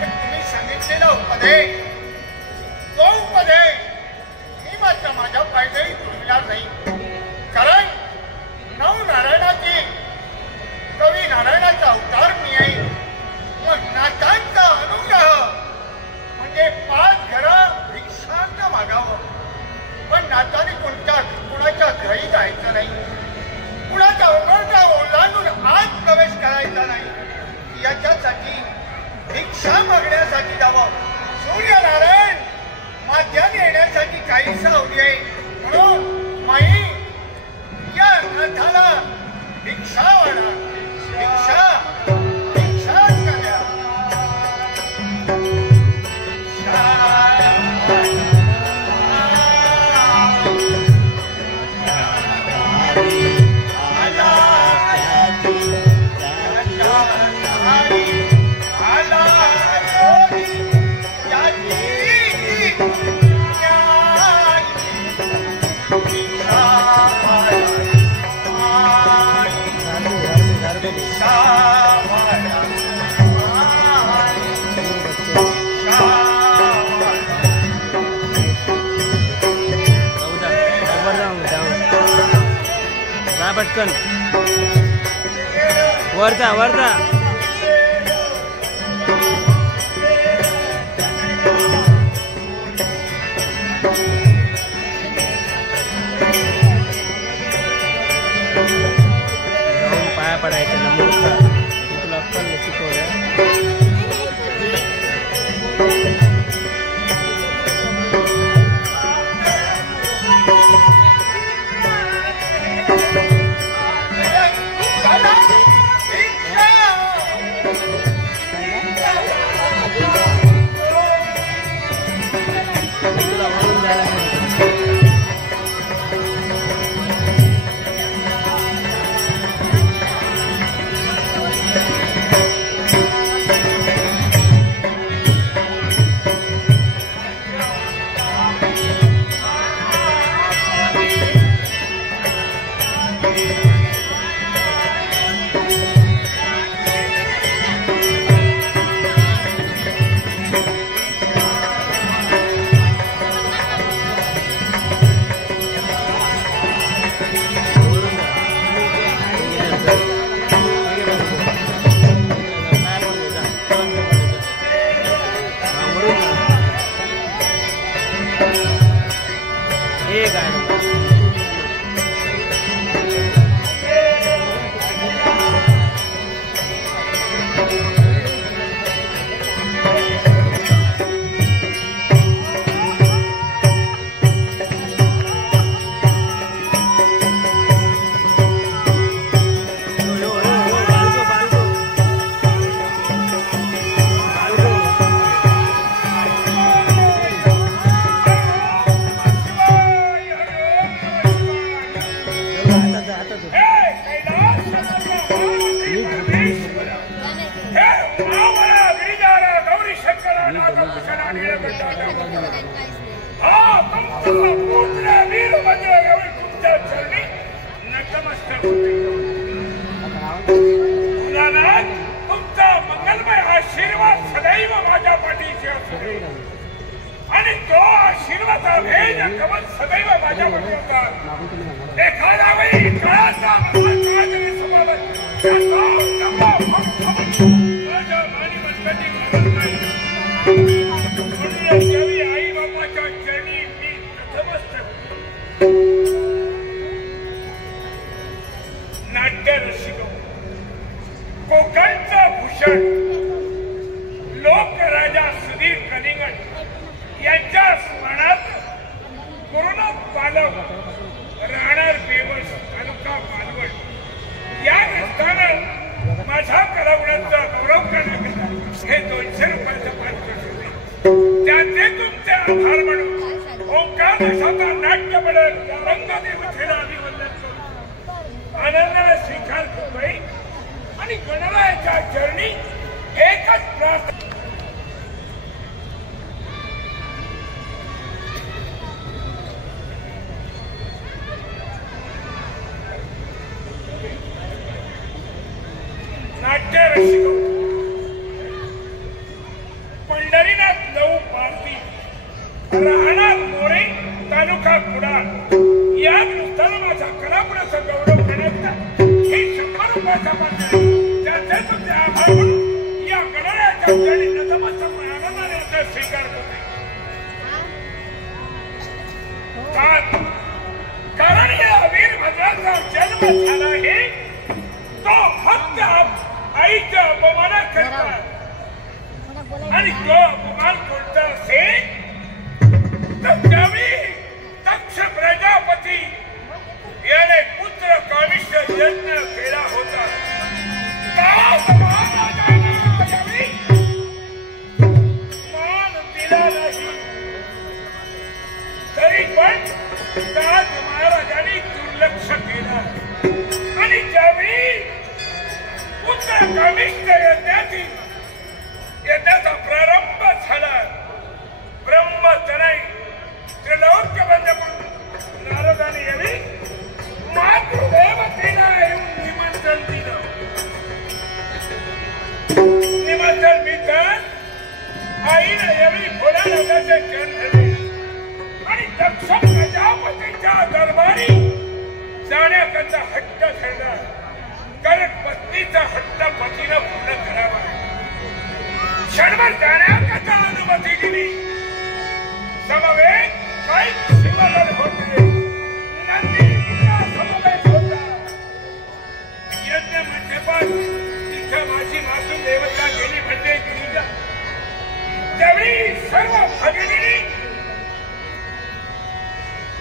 तुम्ही सांगितलेला उपदेश तो उपदेश मी मात्र माझ्या पायदळी तुडविणार नाही. कारण नारायणाची कवी नारायणाचा अवतार मी आहे. मग नाथांचा अनुग्रह म्हणजे 5 घरं भिक्षांना मागावं. पण नाथाने कुणाच्या घरी जायचं नाही. कुणाचा ओघळता ओलांडून आत प्रवेश करायचा नाही. याच्यासाठी भिक्षा मागण्यासाठी जावं. सूर्यनारायण माध्याने येण्यासाठी काहीसा अवधी आहे. म्हणून माई या रथाला भिक्षा वाढा, भिक्षा भिक्षा करा. पटकन वरता वरता पाया पडायचं ना मूर्खा तुला अक्कल शिकवलं. तुमचा मंगलमय आशीर्वाद सदैव माझ्या पाठीशी असू आणि तो आशीर्वाद भेद कवच सदैव माझ्या पाठीवर एखादा वेळी काळाचा माझ्या मानी मनगटी आई बापाच्या चरणी मी नतमस्तक नाट्य रसिक कोकणचं भूषण लोकराजा सुधीर कलिंगड यांच्या स्मरणात कोरोना पालक राहणार बेवस तालुका मालवण या रस्त्यानं माझ्या कलागुणांचा गौरव करण्याकरिता हे 200 रुपयाचं पारितोषिक होते. त्याचे तुमचे आभार मानून ओंकार देशाचा नाट्य मंडळ रंगदेवतेला अभिवंदन करून आनंदाने स्वीकार करतोय आणि गणरायाच्या चरणी एकच प्रार्थना. नाट्य रसिक पंढरीनाथ लहू पारधी राहणार मोरे तालुका कुडाळ या नुसताना माझ्या कलागुणाचा गौरव करण्याचा हे 100 रुपयाचा पात्र त्याचे तुमचे आभार म्हणून या गणरायाच्या चरणी नतमस्तक आनंदाने याचा स्वीकार करते. कारण या वीरभद्राचा जन्म झाला हे तो फक्त आईच्या अपमाना करता आणि तो अपमान कोणता असेल तर त्यावेळी दक्ष प्रजापती रुद्रकामिष्ट यज्ञाचा प्रारंभ झाला. ब्रह्मतनय त्रिलोक्य बंद नारदाने यावी मातृदेवतेला येऊन निमंत्रण दिलं. निमंत्रण मिळताच आईने यावेळी भोलानाथाचे चरण धरले आणि दक्ष प्रजापतीच्या दरबारी जाण्याकरता हट्ट धरला. कारण पत्नीचा हट्ट पतीनं पूर्ण करावा. क्षणभर जाण्याकरता अनुमती दिली. समवेत काही शिवगड होते. नंदीचा समवेत होता. यज्ञ मंडपात तिथं माझी मातृ देवता गेली म्हणजे गिरिजा. त्यावेळी सर्व भगिनींनी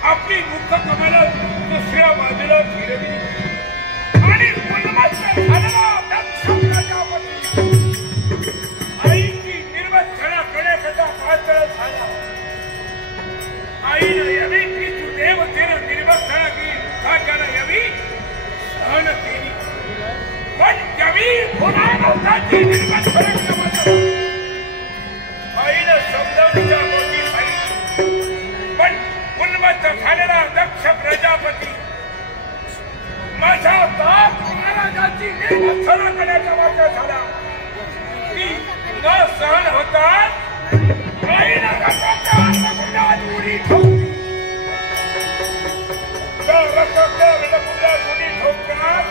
आपली मुख कमला दुसऱ्या बाजूला फिरवली आणि उन्मत्त झालेला दक्ष प्रजापती आईची निर्वत्सना करण्याकरता पात्र झाला. आईनं यावी की तू देवतेनं निर्वत्सना केली, दुःखाच्यानं यावी सहन केली. पण यावी भोलानाथाची निर्वत्सना केली. आईनं समजावण्याच्या गोष्टी सांगितली. पण उन्मत्त झालेला दक्ष प्रजापती माझा बाप महाराजाची निर्वत्सना करण्याचा वाचा झाला. ती न सहन होता आईनं रक्ताच्या रक्तकुंडात उडी ठोकली. त्या रक्ताच्या रक्तकुंडात उडी ठोकतात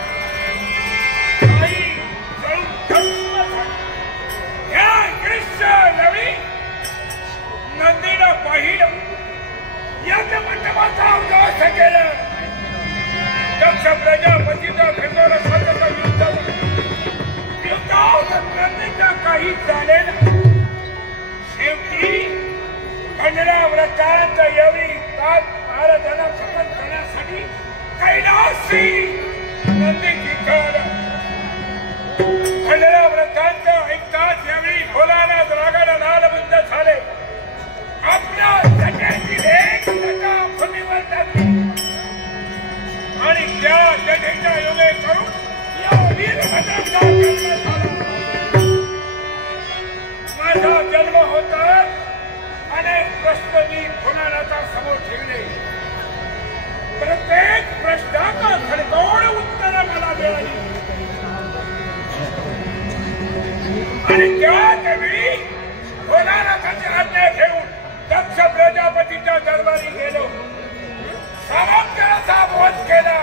आई जळून भस्म झाली. ह्या दृश्य नवी नंदीनं पाहिलं. यज्ञ मंडपाचा उद्ध्वस्त केलं. दक्ष प्रजापतीचा खंडोरसाचं युद्धात नंदीचं काही झालेलं. शेवटी खंडरा व्रतांत यावेळी तात महाराजांना शपथ करण्यासाठी कैलासी नंदी तिथं खंडरा व्रतांत ऐकताच यावेळी भोलानाथ रागाला लालबंद झाले. आपल्या जटेची एक जटा भूमीवर टाकली आणि त्या जटेच्या योगे करून या वीरभद्राचा जन्म झाला. माझा जन्म होताच अनेक प्रश्न मी भोलानाथासमोर ठेवले. प्रत्येक प्रश्नाला सडतोड उत्तर मला मिळाली आणि त्यावेळी भोलानाथाची आज्ञा घेऊन दक्ष प्रजापतीच्या दरबारी गेलो. सामोपचाराचा बोध केला.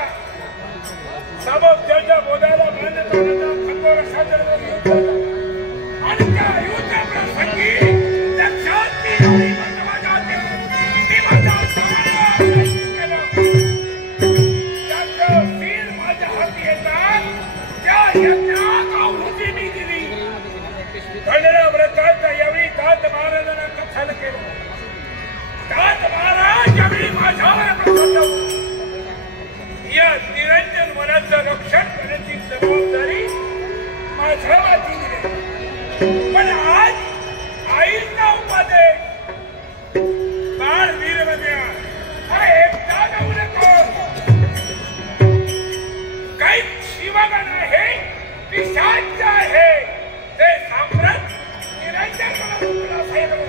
सामोपचाराच्या बोधाला मान्यता खंडोरसाचं युद्ध झालं आणि त्या युद्ध प्रसंगी दक्षाची आणि मंडपाच्या केलं. त्याचं वीर माझ्या हाती येतात. त्या यज्ञात आहुती मी दिली. खंडरा व्रतांत यावेळी दात महाराजांना कथन केलं. दात महाराज यावेळी माझ्यावर प्रसन्न होते. या निरंजन वनाचं रक्षण करण्याची जबाबदारी माझ्या हाती दिली. पण आज आईचा उपदेश बाळ वीरमध्या हा एकटा जाऊ नको. काही शिवगण आहे, पिशाच आहे, ते साम्राट निरंजन वनाला साहेब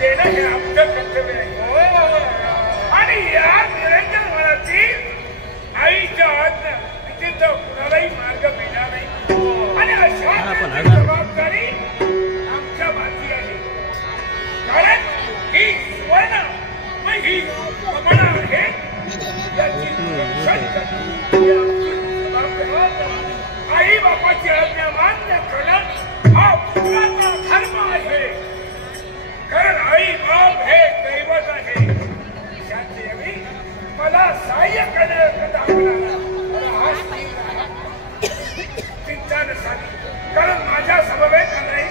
देणं हे आमचं कर्तव्य आहे. आणि या निरंजन वनातील आईच्या आज्ञा व्यतिरिक्त कुणालाही मार्ग मिळणार नाही. आणि अशा जबाबदारी आमच्या माथी आहे. कारण ही सुवर्ण व ही कमळा आहे याची रक्षण करणं ही आमची जबाबदारी. आई बापाची आज्ञा मान्य करणं हा पुत्राचा धर्म आहे. कारण आई बाप हे दैवत आहे. शांती हवी मला सहाय्य करण्याकरता हा चिंता नसावी. कारण माझ्या समवेत नाही.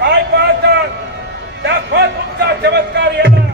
काय पाहतात दाखवा तुमचा चमत्कार याला.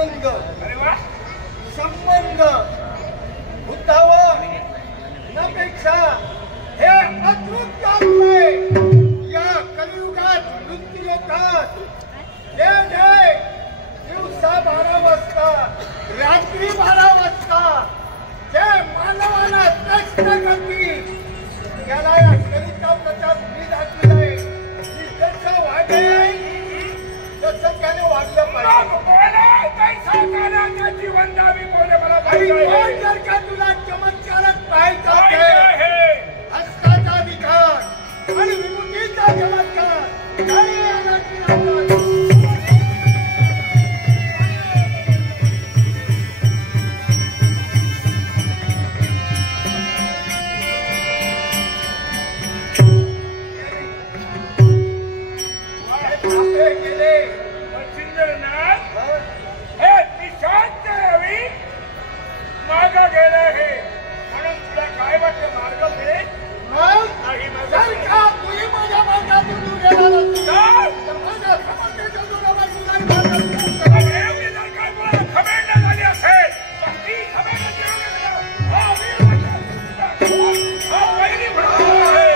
संबंध अरे वा संबंध बुद्धावर नपेक्षा हे अद्भुत आहे. या कलियुगात मृत्यू लोकात जय दिवसा 12 वाजता रात्री 12 वाजता जे मानवाला कष्ट करतील त्याला या कलिता प्रचार मी दाखविलाय. जसं वागेल तसं त्याने वागलं पाहिजे. जीवन दावी बोले मला जर का तुला चमत्कारच पाहायचा असेल हस्ताचा अधिकार आणि विमुक्तीचा चमत्कार काही गेले मच्छिंद्रनाथ हे निशांत यावी मागा गेले हे म्हणून तुला काय वाटते मार्ग मिळेल नाही. जर का तुम्ही माझ्या मार्गातून दूर गेला नसता तर माझ्या समस्येच्या जोरावर तुला काय कोणाला खमेंड झाली असेल तर ती खमेंड हा पहिली म्हणतो आहे.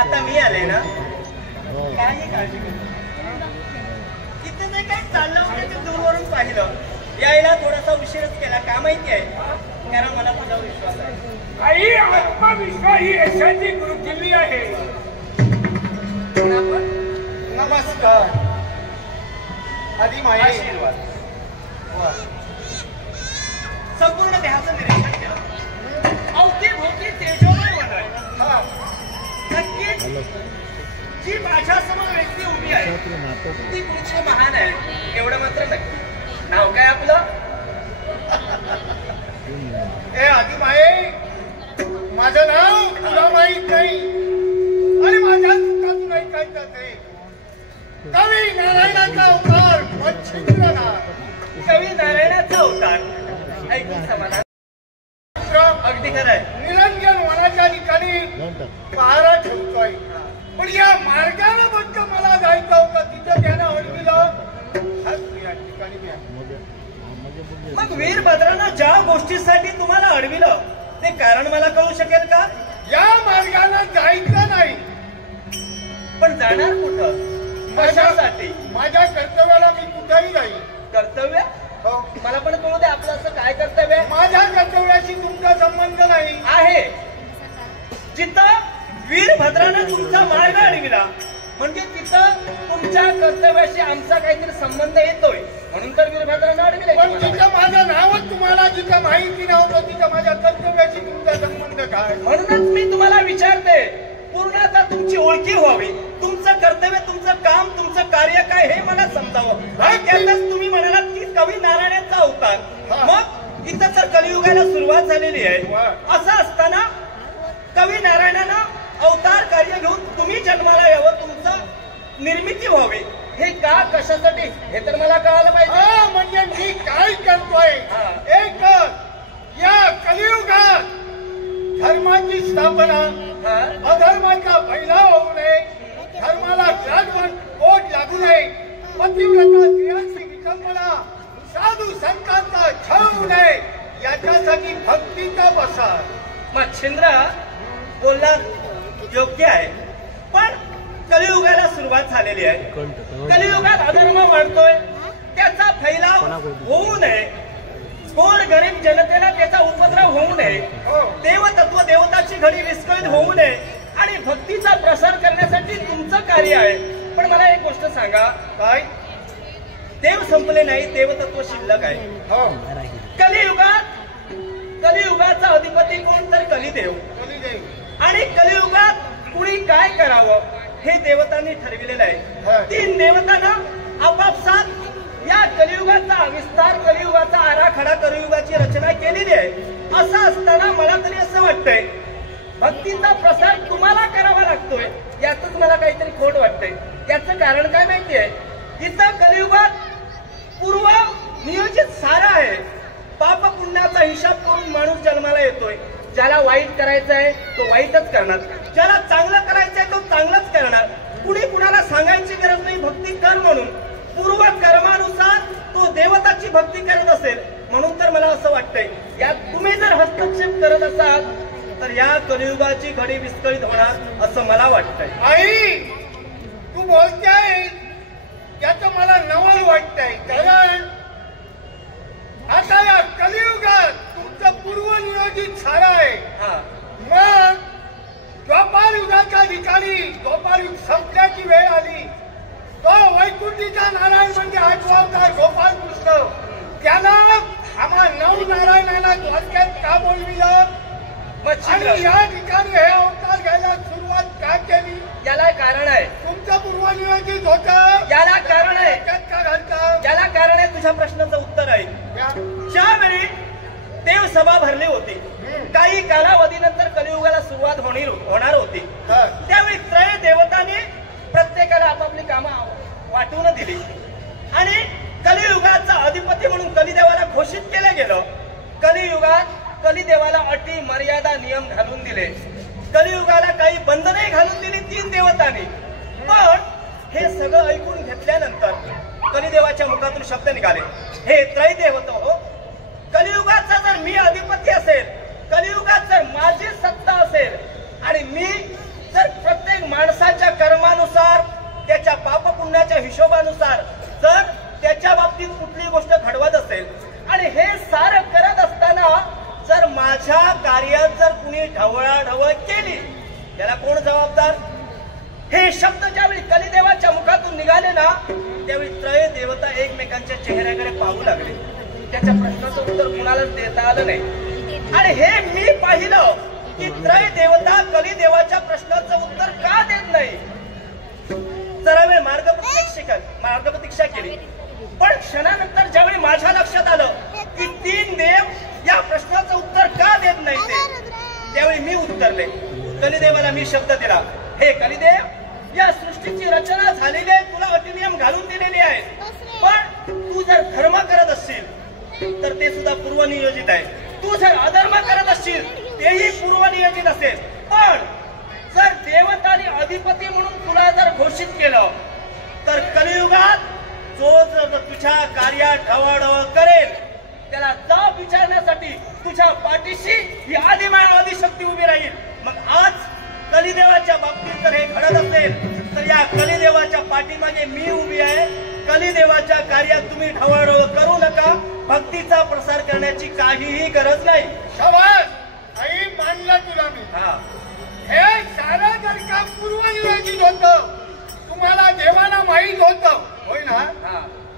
आता मी आले ना काही काळजी करू. तिथे जे काही चाललं होतं ते दूरवरून पाहिलं. यायला थोडासा उशीरच केला का माहिती आहे कारण मला तुझा विश्वास आहे. काही आत्मविश्वास ही यशाची गुरुकिल्ली आहे. नमस्कार आधी माया आशीर्वाद. संपूर्ण देहाचं निरीक्षण केलं. अवतीभोवती तेजोमय वन आहे. नक्कीच जी माझ्यासमोर व्यक्ती उभी आहे ती कुठची महान आहे एवढं मात्र नक्की. नाव काय आपलं? ए आधी माये माझं नाव तुला माहित नाही आणि माझ्या चुका तुला ऐकायचं नाही. कवी नारायणाचा अवतार मच्छिंद्रनाथ. कवी नारायणाचा अवतार ऐकून समाधान. अगदी खरं आहे. निरंजन वनाच्या ठिकाणी पहारा ठेवतोय पण या मार्गाने फक्त मला जायचं होतं तिथं त्यानं अडविलं. मग वीरभद्रांना ज्या गोष्टीसाठी तुम्हाला अडविलं ते कारण मला कळू शकेल का? या मार्गाने जायचं नाही पण जाणार कुठं कशासाठी? माझ्या कर्तव्याला मी कुठेही जाईल. कर्तव्य? हो मला पण कळू दे आपलं असं काय कर्तव्य आहे? माझ्या कर्तव्याशी तुमचा संबंध नाही आहे. जिथं वीरभद्रानं तुमचा मार्ग अडविला म्हणजे तिथं तुमच्या कर्तव्याशी आमचा काहीतरी संबंध येतोय म्हणून तर वीरभद्रानं अडविले. पण जिथं माझं नावच तुम्हाला जिथं माहिती नव्हतं तिथं माझ्या कर्तव्याशी तुमचा संबंध काय? म्हणूनच मी तुम्हाला विचारते पूर्णतः तुमची ओळखी व्हावी, तुमचं कर्तव्य, तुमचं काम, तुमचं कार्य काय हे मला समजावं. आणि त्यातच तुम्ही म्हणालात की कवी नारायणाचा अवतार. मग इथं जर कलियुगाला सुरुवात झालेली आहे, असं असताना कवी नारायणानं अवतार कार्य घेऊन तुम्ही जन्माला यावं, तुमचं निर्मिती व्हावी. हे का, कशासाठी, हे तर मला कळायला पाहिजे. म्हणजे मी काय करतोय, एक या कलियुगात धर्माची स्थापना, अधर्माचा फैलाव होऊ नये, धर्माला ओट लागू नये, पतिव्रता स्त्रियांची विटंबना, साधू संतांचा छळ होऊ नये, याच्यासाठी भक्तीचा प्रसार. मच्छिंद्र बोलला योग्य आहे, पण कलियुगाला सुरुवात झालेली आहे. कलियुगात अधर्म वाढतोय, त्याचा फैलाव होऊ नये, गोर गरीब जनतेला त्याचा उपद्रव होऊ नये, देवतत्व देवताची घडी विस्कळीत होऊ नये आणि भक्तीचा प्रसार करण्यासाठी तुमचं कार्य आहे. पण मला एक गोष्ट सांगा, काय देव संपले नाही, देवतत्व शिल्लक आहे. कलियुगाचा अधिपती कोण, तर कलिदेव. आणि कलियुगात कुणी काय करावं हे देवतांनी ठरविलेलं आहे. 3 देवतांना आपापसात या कलियुगाचा विस्तार, कलियुगाचा आराखडा, कलियुगाची रचना केलेली आहे. असं असताना मला तरी असं वाटतंय भक्तीचा प्रसार तुम्हाला करावा लागतोय, यातच मला काहीतरी खोट वाटतंय. याचं कारण काय माहितीये, इथं कलियुगात पूर्व नियोजित सारा आहे. पाप पुण्याचा हिसाब करून माणूस जन्माला येतोय. ज्याला वाईट करायचं आहे तो वाईटच करणार, ज्याला चांगलं करायचं आहे तो चांगलंच करणार. कुणी कुणाला सांगायची गरज नाही भक्ती कर म्हणून. पूर्व कर्मानुसार तो देवताची भक्ती करत असेल, म्हणून तर मला असं वाटतंय यात तुम्ही जर हस्तक्षेप करत असाल तर या कलियुगाची घडी विस्कळीत होणार असं मला वाटतंय. आई तू बोलतेय याचं मला नवल वाटतंय, कारण आता या कलियुगात तुमचं पूर्वनियोजित सारा आहे. मग द्वापार युगाच्या ठिकाणी द्वापार युग संपल्याची वेळ आली, तो वैकुंठीचा नारायण म्हणजे 8वा अवतार गोपाल कृष्ण, त्याला आम्हा 9 नारायणाला द्वारकेत का बोलविलं आणि या ठिकाणी हे अवतार घ्यायला सुरुवात का केली? याला कारण आहे, तुमचं पूर्वनियोजित होतं. याला कारण आहे, का घालता? याला कारण आहे. तुझ्या प्रश्नाचं उत्तर आहे. ज्यावेळी देव सभा भरली होती, काही कालावधीनंतर कलियुगाला सुरुवात होणार होती, त्यावेळी त्रय देवतांनी प्रत्येकाला आपापली कामं वाटून दिली आणि कलियुगाचा अधिपती म्हणून कलिदेवाला घोषित केलं गेलं. कलियुगात कलिदेवाला अटी मर्यादा नियम घालून दिले, कलियुगाला काही बंधने घालून दिली 3 देवतांनी. पण हे सगळं ऐकून घेतल्यानंतर कलिदेवाच्या मुखातून शब्द निघाले, हे त्रैदेवत हो, कलियुगाचा जर मी अधिपती असेल, कलियुगात जर माझी सत्ता असेल आणि मी जर प्रत्येक माणसाच्या कर्मानुसार, त्याच्या पापपुण्याच्या हिशोबानुसार जर त्याच्या बाबतीत कुठली गोष्ट घडवत असेल आणि हे सारं करत असताना जर माझ्या कार्यात जर कुणी ढवळाढवळ केली, त्याला कोण जबाबदार? हे शब्द ज्यावेळी कलिदेवाच्या मुखातून निघाले ना, त्यावेळी त्रय देवता एकमेकांच्या चेहऱ्याकडे पाहू लागले. त्याच्या प्रश्नाचं उत्तर कुणालाच देता आलं नाही. आणि हे मी पाहिलं की त्रय देवता कलिदेवाच्या प्रश्नाचं उत्तर का देत नाही. जरा वेळ मार्गप्रतीक्षा केली, पण क्षणानंतर ज्यावेळी माझ्या लक्षात आलं की 3 देव या प्रश्नाचं उत्तर का देत नाही ते, त्यावेळी मी उत्तरले. कलिदेवाला मी शब्द दिला, हे कलिदेव, या सृष्टीची रचना झालेली आहे, तुला अटीनियम घालून दिलेली आहे, पण तू जर धर्म करत असशील तर ते सुद्धा पूर्वनियोजित आहे. तू जर अधर्म करत असशील तेही पूर्वनियोजित असेल. पण जर देवतांनी अधिपती म्हणून तुला जर घोषित केलं तर कलियुगात जो जर तुझ्या कार्यात ढवळढवळ करेल त्याला जाब विचारण्यासाठी तुझ्या पाठीशी ही आदिमाय आदिशक्ती उभी राहील. मग आज कलिदेवाच्या बाबतीत जर हे घडत असेल तर या कलिदेवाच्या पाठीमागे मी उभी आहे. कलिदेवाच्या कार्यात तुम्ही ढवळढवळ करू नका, भक्तीचा प्रसार करण्याची काहीही गरज नाही. शाबास, आई मानला तुला मी. हे सारं जर का पूर्वनियोजित होतं, तुम्हाला देवाला माहीत होतं, होय ना?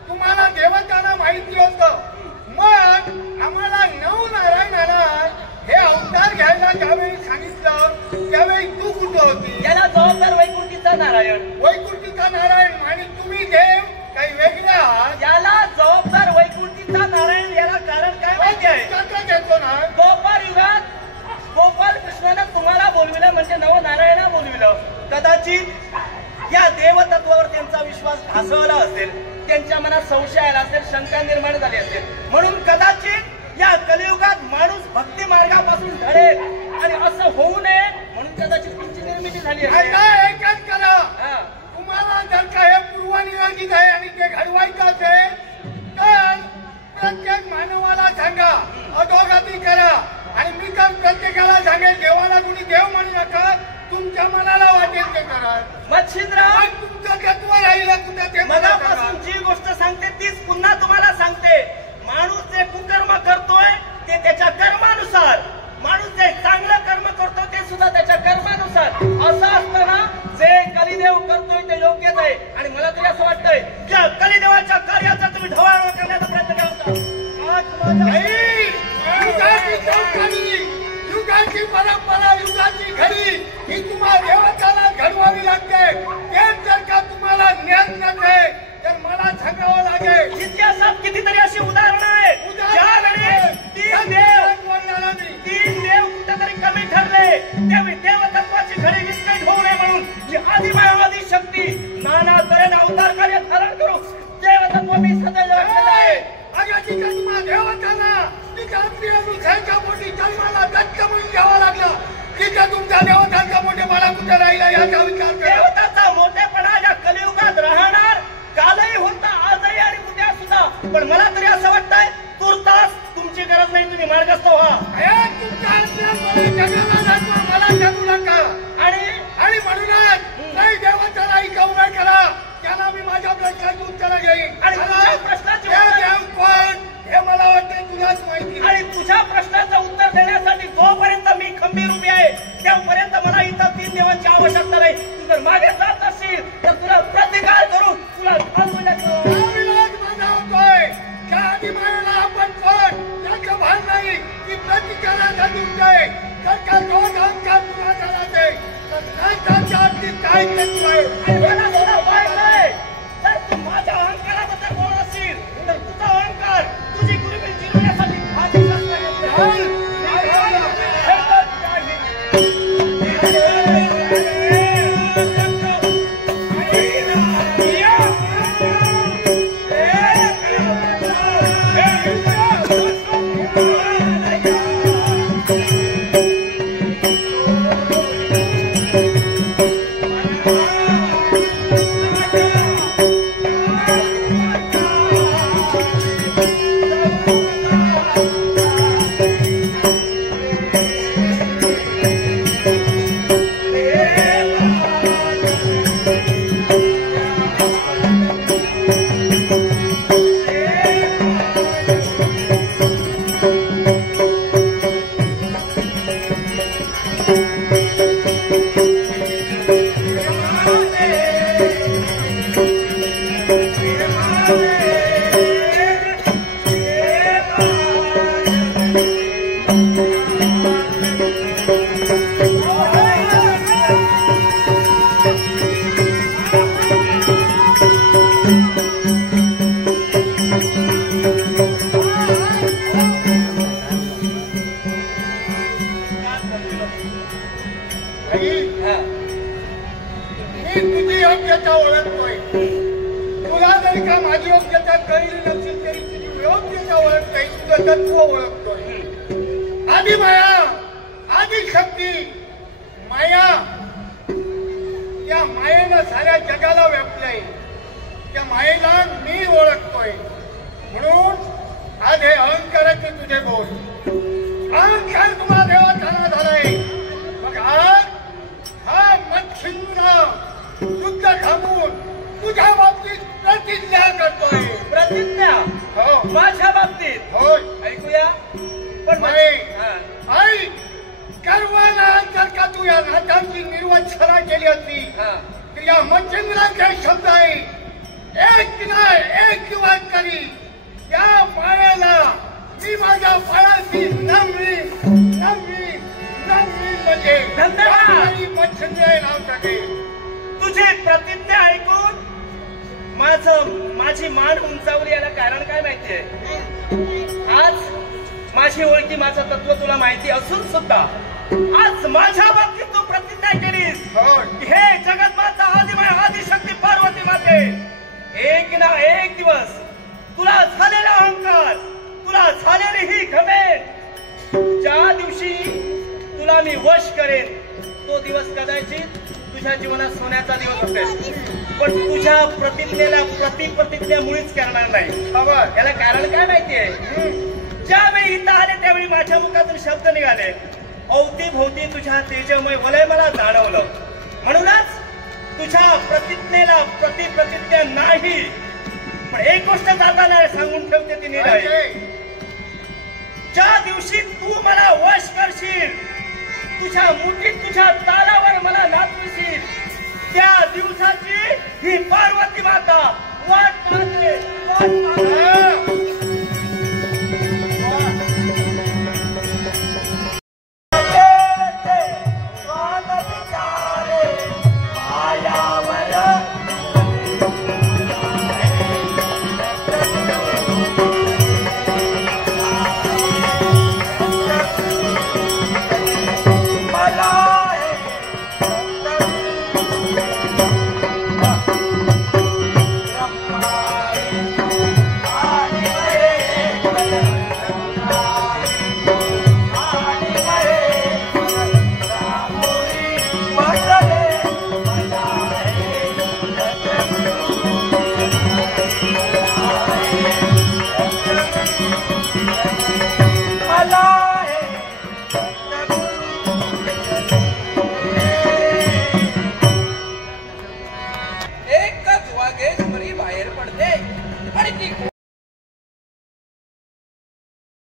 तुम्हाला देवतांना माहिती होतं, मग आम्हाला 9 नारायणाला हे अवतार घ्यायला ज्यावेळी सांगितलं त्यावेळी तू कुठं होती? नारायण. वैकुंठीचा नारायण आणि तुम्ही देव काही वेगळे आहात. याला जबाबदार वैकुंठीचा नारायण याला कारण काय माहिती आहे? घेतो ना. द्वापार युगात गोपाल कृष्णानं तुम्हाला बोलविलं म्हणजे नवनारायणा बोलविलं. कदाचित या देवतत्वावर त्यांचा विश्वास ढासळला असेल, त्यांच्या मनात संशय आला असेल, शंका निर्माण झाली असेल. म्हणून कदाचित या कलियुगात माणूस भक्ती मार्गापासून ढळेल आणि असं होऊ नये म्हणून कदाचित तुमची निर्मिती झाली आहे. एकच करा. तुम्हाला जर का हे पूर्वनियोजित आहे आणि ते घडवायचं असेल तर प्रत्येक मानवाला सांगा अधोगती करा. आणि मी तर प्रत्येकाला सांगेल देवाला कुणी देव म्हणू नका, तुमच्या मनाला वाटेल ते करा. मच्छिंद्रराव तुमचं तत्व राहिलं कुठं ते मनापासून जी गोष्ट सांगते तीच पुन्हा तुम्हाला सांगते. माणूस जे कुकर्म करतोय ते त्याच्या कर्मानुसार, माणूस जे चांगलं कर्म करतो ते सुद्धा त्याच्या कर्मानुसार. असं असताना जे कलिदेव करतोय ते योग्यच आहे. आणि मला तरी असं वाटतंय त्या कलिदेवाच्या कार्याचा तुम्ही ढवळाढवळ करण्याचा प्रयत्न केला. युगाची परंपरा, युगाची घडी ही तुम्हाला देवताला घडवावी लागते. तेच जर का तुम्हाला ज्ञान नसेल तर मला सांगावं लागेल. इतिहासात कितीतरी अशी उदाहरणं आहेत ज्यावेळी तीन देव कुठेतरी कमी ठरले त्यावेळी देवतत्वाची घडी विस्कळीत होऊ नये म्हणून जी आदिमाया आदिशक्ती नाना तऱ्हेने अवतार कार्य धारण करू देवतत्व मी सदैव आहे. अगं तिच्या तुम्हाला देवताला तिच्या अनुसारच्या मोठी जन्माला दत्त म्हणून घ्यावा लागला. तिथं तुमच्या देवतांचा मोठेपणा कुठे राहिला याचा विचार करा. देवताचा मोठेपणा या कलियुगात राहणार, कालही होता आजही आणि उद्या सुद्धा. पण मला तरी असं वाटतंय तुर्तास तुमची गरज नाही, तुम्ही मार्गस्थ व्हा. मला जगू नका. आणि म्हणूनच नाही देवताला ऐकवणे करा. त्याला मी माझ्या प्रश्नाची उत्तरं घेईन. आणि तुझ्या प्रश्नाची कोण हे मला वाटतं तुलाच माहिती. आणि तुझ्या प्रश्नाचं उत्तर देण्यासाठी जोपर्यंत मी खंबीर उभी आहे त्यापर्यंत मला इथं तीन देवांची आवश्यकता नाही. तू जर मागे जात असशील तर तुला प्रतिकार करून तुला माझा होतोय. त्या आदिमायाला आपण कोण याचं भान नाही की प्रतिकारासाठी उठतोय. तर का दोन अहंकार तुला करायचे तर अगदी काय मला सुद्धा पाहिजे. जर तू माझ्या अहंकाराबद्दल बोलत असशील तर तुझा अहंकार तुझी गुरुबी जिरवण्यासाठी तुझी योग्यता ओळखतोय. तुला जरी का माझी योग्यता कळली नसेल तरी तुझी योग्यता ओळखतोय, तुझं तत्व ओळखतोय. आदिमाया, आदिशक्ती, माया, त्या मायेनं साऱ्या जगाला व्यापलंय. त्या मायेला मी ओळखतोय. म्हणून आज हे अहंकाराचे तुझे बोल. अहंकार तुम्हाला देवाचा झालाय. मग आज हा मच्छिंद्र युद्ध थांबून तुझ्या बाबतीत प्रतिज्ञा करतोय. प्रतिज्ञा? हो. माझ्या बाबतीत? होय. ऐकूया. पण आई गर्वाला जर का तू या नाथांची निर्वत्सना केली असती तर या मच्छिंद्राचे शब्द आहे एक नाही एक वाद करी. या मायाला मी माझ्या फळाची नमरी म्हणजे धन्यवाद. मच्छिंद्र नाव टाकेल. तुझे अशी मान उंचावली याला कारण काय माहितीये? आज माझी ओळखी माझं तत्व तुला माहिती असून सुद्धा आज माझ्या बाबतीत तू प्रतिज्ञा केलीस हे जगन्माता आदिमय आदिशक्ती पार्वती माते, एक ना एक दिवस तुला झालेला अहंकार, तुला झालेली ही घमेंड, ज्या दिवशी तुला मी वश करेन तो दिवस कदाचित तुझ्या जीवनात सोन्याचा दिवस असेल, पण तुझ्या प्रतिज्ञेला प्रतिज्ञा मुळीच करणार नाही. याला कारण काय माहितीये? ज्यावेळी इथं आले त्यावेळी माझ्या मुखातून शब्द निघाले, अवतीभोवती तुझ्या तेजमय वलय मला जाणवलं. म्हणूनच तुझ्या प्रतिज्ञेला प्रतिज्ञा नाही, पण एक गोष्ट जाताना सांगून ठेवते ती निराळे, ज्या दिवशी तू मला वश करशील, तुझ्या मुठीत तुझ्या तालावर मला नाचविशील, त्या दिवसाची ही पार्वती माता वाट पाहते.